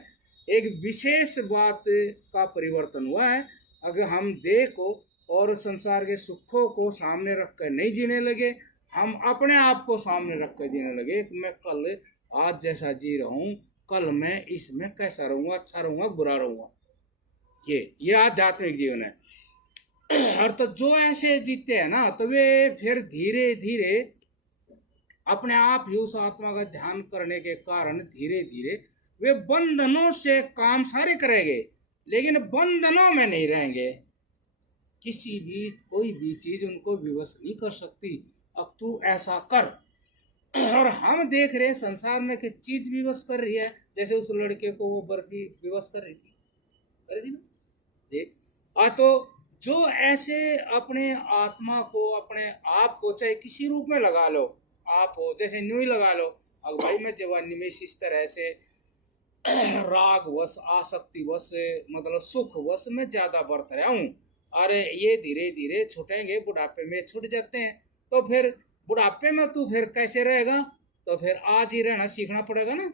एक विशेष बात का परिवर्तन हुआ है। अगर हम देह को और संसार के सुखों को सामने रख कर नहीं जीने लगे, हम अपने आप को सामने रख कर जीने लगे कि मैं कल आज जैसा जी रहा हूँ कल मैं इसमें कैसा रहूँगा, अच्छा रहूँगा बुरा रहूँगा, ये आध्यात्मिक जीवन है। और तो जो ऐसे जीते हैं ना तो वे फिर धीरे धीरे अपने आप ही उस आत्मा का ध्यान करने के कारण धीरे धीरे वे बंधनों से काम सारे करेंगे, लेकिन बंधनों में नहीं रहेंगे। किसी भी कोई भी चीज उनको विवश नहीं कर सकती, अब तू ऐसा कर। और हम देख रहे हैं संसार में कि चीज विवश कर रही है, जैसे उस लड़के को वो बर्फी विवश कर रही थी ना, देख तो जो ऐसे अपने आत्मा को अपने आप को चाहे किसी रूप में लगा लो, आप हो जैसे न्यू ही लगा लो, अब भाई मैं जवानी में इस तरह से राग वश आसक्ति वश मतलब सुख वश में ज्यादा बरत रहा हूँ, अरे ये धीरे धीरे छूटेंगे, बुढ़ापे में छूट जाते हैं, तो फिर बुढ़ापे में तू फिर कैसे रहेगा, तो फिर आज ही रहना सीखना पड़ेगा ना।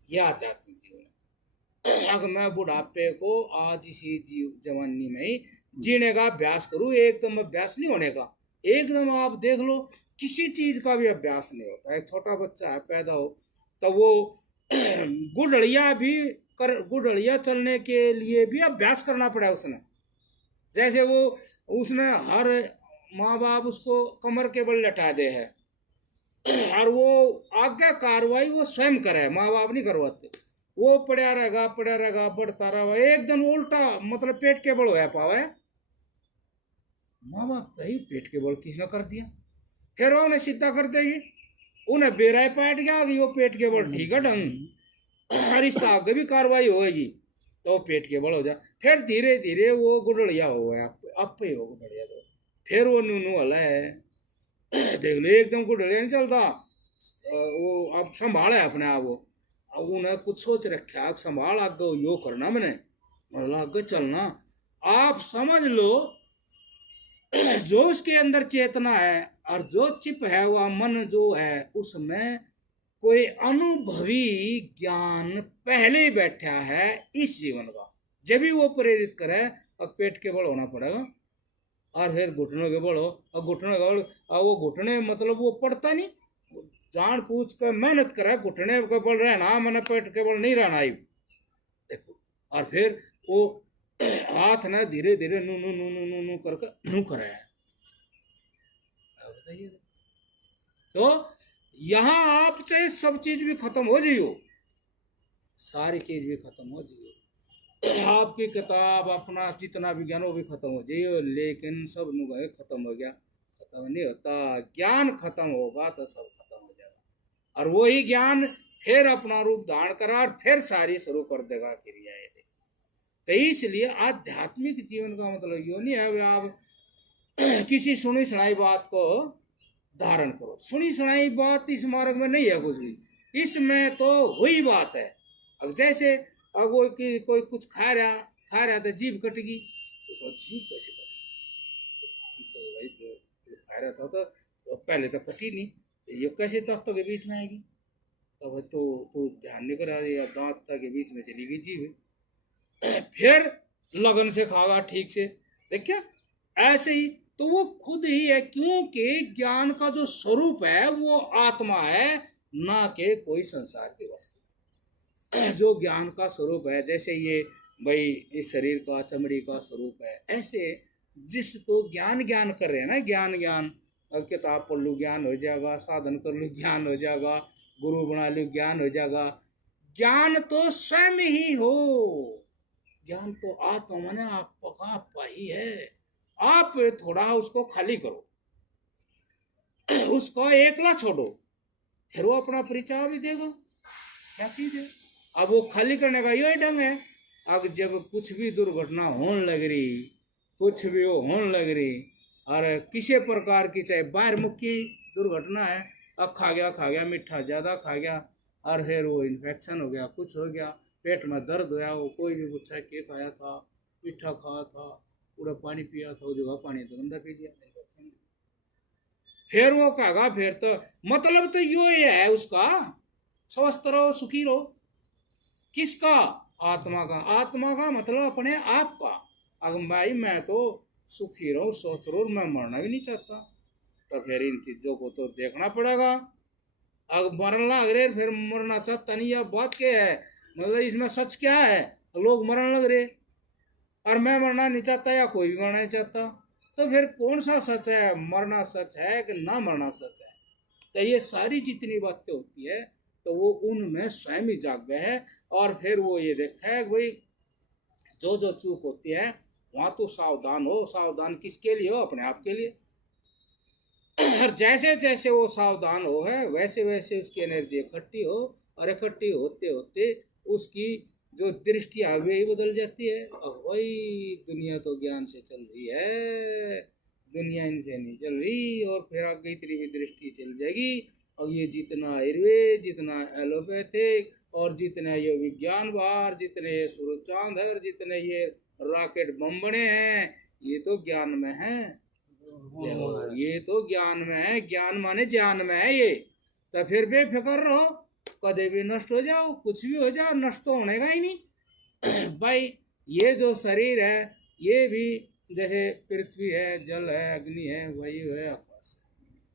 यह आध्यात्मिक जीवन है। अगर मैं बुढ़ापे को आज इसी जवानी में ही जीने का अभ्यास करूँ, एकदम अभ्यास नहीं होने का। एकदम आप देख लो किसी चीज का भी अभ्यास नहीं होता। एक छोटा बच्चा है पैदा हो तो वो गुड़ड़िया चलने के लिए भी अभ्यास करना पड़ा उसने। जैसे वो उसने हर माँ बाप उसको कमर के बल लटा दे है और वो आज्ञा कार्रवाई वो स्वयं करे, माँ बाप नहीं करवाते। वो पड़ा रहेगा बढ़ता रहेगा, एकदम उल्टा मतलब पेट के बल हो पावे। माँ बाप भाई पेट के बल किसने कर दिया, फिर उन्हें सीधा कर देगी, उन्हें बेराय पैट गया कि वो पेट के बल ठीक है ढंग, और इस आगे भी कार्रवाई होगी तो पेट के बल हो जाए। फिर धीरे धीरे वो गुड़ड़िया हो गया, अब पे हो गुड़ड़िया, तो फिर वो नूनू हला है, देख लो एकदम को डरे नहीं चलता। वो अब संभाले अपने आप वो, अब उन्हें कुछ सोच रखा है संभाल आगे यो करना मैंने, मतलब आगे चलना। आप समझ लो जो उसके अंदर चेतना है और जो चिप है वह मन जो है उसमें कोई अनुभवी ज्ञान पहले ही बैठा है इस जीवन का, जब भी वो प्रेरित करे। अब पेट के बल होना पड़ेगा और फिर घुटनों के बल हो, और घुटनों के बल, और वो घुटने मतलब वो पड़ता नहीं, जान पूछ कर मेहनत करे, घुटने के बल रहना मैंने पेट के बल नहीं रहना ही देखो। और फिर वो हाथ ना धीरे धीरे नू नू नू नू नू नू करके नू करे। बताइए तो यहाँ आप चाहे सब चीज भी खत्म हो जाइयो, सारी चीज भी खत्म हो जाइयो, आपकी किताब अपना जितना भी ज्ञान वो भी खत्म हो जाइयो, लेकिन सब नु गए खत्म हो गया, खत्म नहीं होता। ज्ञान खत्म होगा तो सब खत्म हो जाएगा, और वही ज्ञान फिर अपना रूप धारण करा और फिर सारी शुरू कर देगा क्रियाएं। तो इसलिए आध्यात्मिक जीवन का मतलब यो नहीं है आप किसी सुनी सुनाई बात को धारण करो। सुनी सुनाई बात इस मार्ग में नहीं है कुछ भी, इसमें तो वही बात है। अब जैसे अब वो कि कोई कुछ खा रहा तो जीभ कटेगी, तो जीभ कैसे कटेगी? तो भाई जो खा रहा था तो पहले तो कटी नहीं, तो ये कैसे तत्व के बीच में आएगी? तो तो ध्यान नहीं करा, या दांत के बीच में चली गई जीभ, फिर लगन से खागा ठीक से। देखिए ऐसे ही तो वो खुद ही है, क्योंकि ज्ञान का जो स्वरूप है वो आत्मा है, ना कि कोई संसार की वस्तु। जो ज्ञान का स्वरूप है, जैसे ये भाई इस शरीर का चमड़ी का स्वरूप है, ऐसे जिसको ज्ञान ज्ञान कर रहे हैं ना, ज्ञान ज्ञान, अब किताब पढ़ लूँ ज्ञान हो जाएगा, साधन कर लूँ ज्ञान हो जाएगा, गुरु बना लूँ ज्ञान हो जाएगा। ज्ञान तो स्वयं ही हो, ज्ञान तो आत्मा माने आपका ही है। आप थोड़ा उसको खाली करो, उसको एकला छोड़ो, फिर वो अपना परिचय भी देगा क्या चीज है। अब वो खाली करने का यही ढंग है। अब जब कुछ भी दुर्घटना होने लग रही, कुछ भी वो होने लग रही, और किसी प्रकार की चाहे बाहर मुखी दुर्घटना है, अब खा गया मीठा ज़्यादा खा गया, और फिर वो इन्फेक्शन हो गया, कुछ हो गया, पेट में दर्द होया, वो कोई भी पूछा के खाया था, मीठा खाया था, पूरा पानी पिया था, वो जगह पानी तो गंदा पी लिया, फिर वो कहेगा, फिर तो मतलब तो यो ये है उसका, स्वस्थ रहो सुखी रहो। किसका? आत्मा का। आत्मा का मतलब अपने आप का। अगर भाई मैं तो सुखी रहूं स्वस्थ रहूं, मैं मरना भी नहीं चाहता, तो फिर इन चीजों को तो देखना पड़ेगा। अब मरना लग रहे फिर मरना चाहता नहीं, यह बात क्या है, मतलब इसमें सच क्या है? लोग मरने लग रहे और मैं मरना नहीं चाहता, या कोई भी मरना नहीं चाहता, तो फिर कौन सा सच है? मरना सच है कि ना मरना सच है? तो ये सारी जितनी बातें होती है तो वो उनमें स्वयं ही जाग गए है, और फिर वो ये देखा है भाई जो जो चूक होती है वहाँ तो सावधान हो। सावधान किसके लिए हो? अपने आप के लिए। और जैसे जैसे वो सावधान हो है वैसे वैसे उसकी एनर्जी इकट्ठी हो, और इकट्ठी होते होते उसकी जो दृष्टि आगे ही बदल जाती है। अब वही दुनिया तो ज्ञान से चल रही है, दुनिया इनसे नहीं चल रही, और फिर आगे इतनी भी दृष्टि चल जाएगी। और ये जितना आयुर्वेद, जितना एलोपैथिक, और जितना ये विज्ञान बाहर, जितने ये सूरज चांद है, जितने ये रॉकेट बम बने हैं, ये तो ज्ञान में है। ये तो ज्ञान में है, ज्ञान माने ज्ञान में है ये। तो फिर बेफिक्र रहो, कदे भी नष्ट हो जाओ, कुछ भी हो जाओ, नष्ट तो होने का ही नहीं। भाई ये जो शरीर है ये भी जैसे पृथ्वी है, जल है, अग्नि है, वायु है, आकाश है।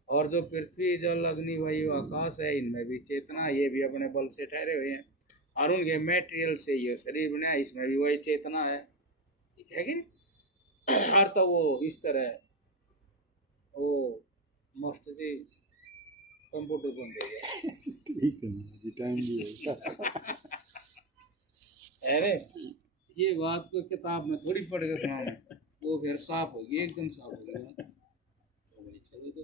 और जो पृथ्वी, जल, अग्नि, वायु, आकाश है, इनमें भी चेतना, ये भी अपने बल से ठहरे हुए हैं, और उनके मेटेरियल से ये शरीर बना है, इसमें भी वही चेतना है, ठीक है कि नहीं? और तो वो इस तरह वो मस्त जी कंप्यूटर बन देगा। ठीक है जी, टाइम भी है। अरे ये बात को किताब में थोड़ी पढ़ के सुनाना, वो फिर साफ होगी, एकदम साफ होगी। तो भाई चलो तो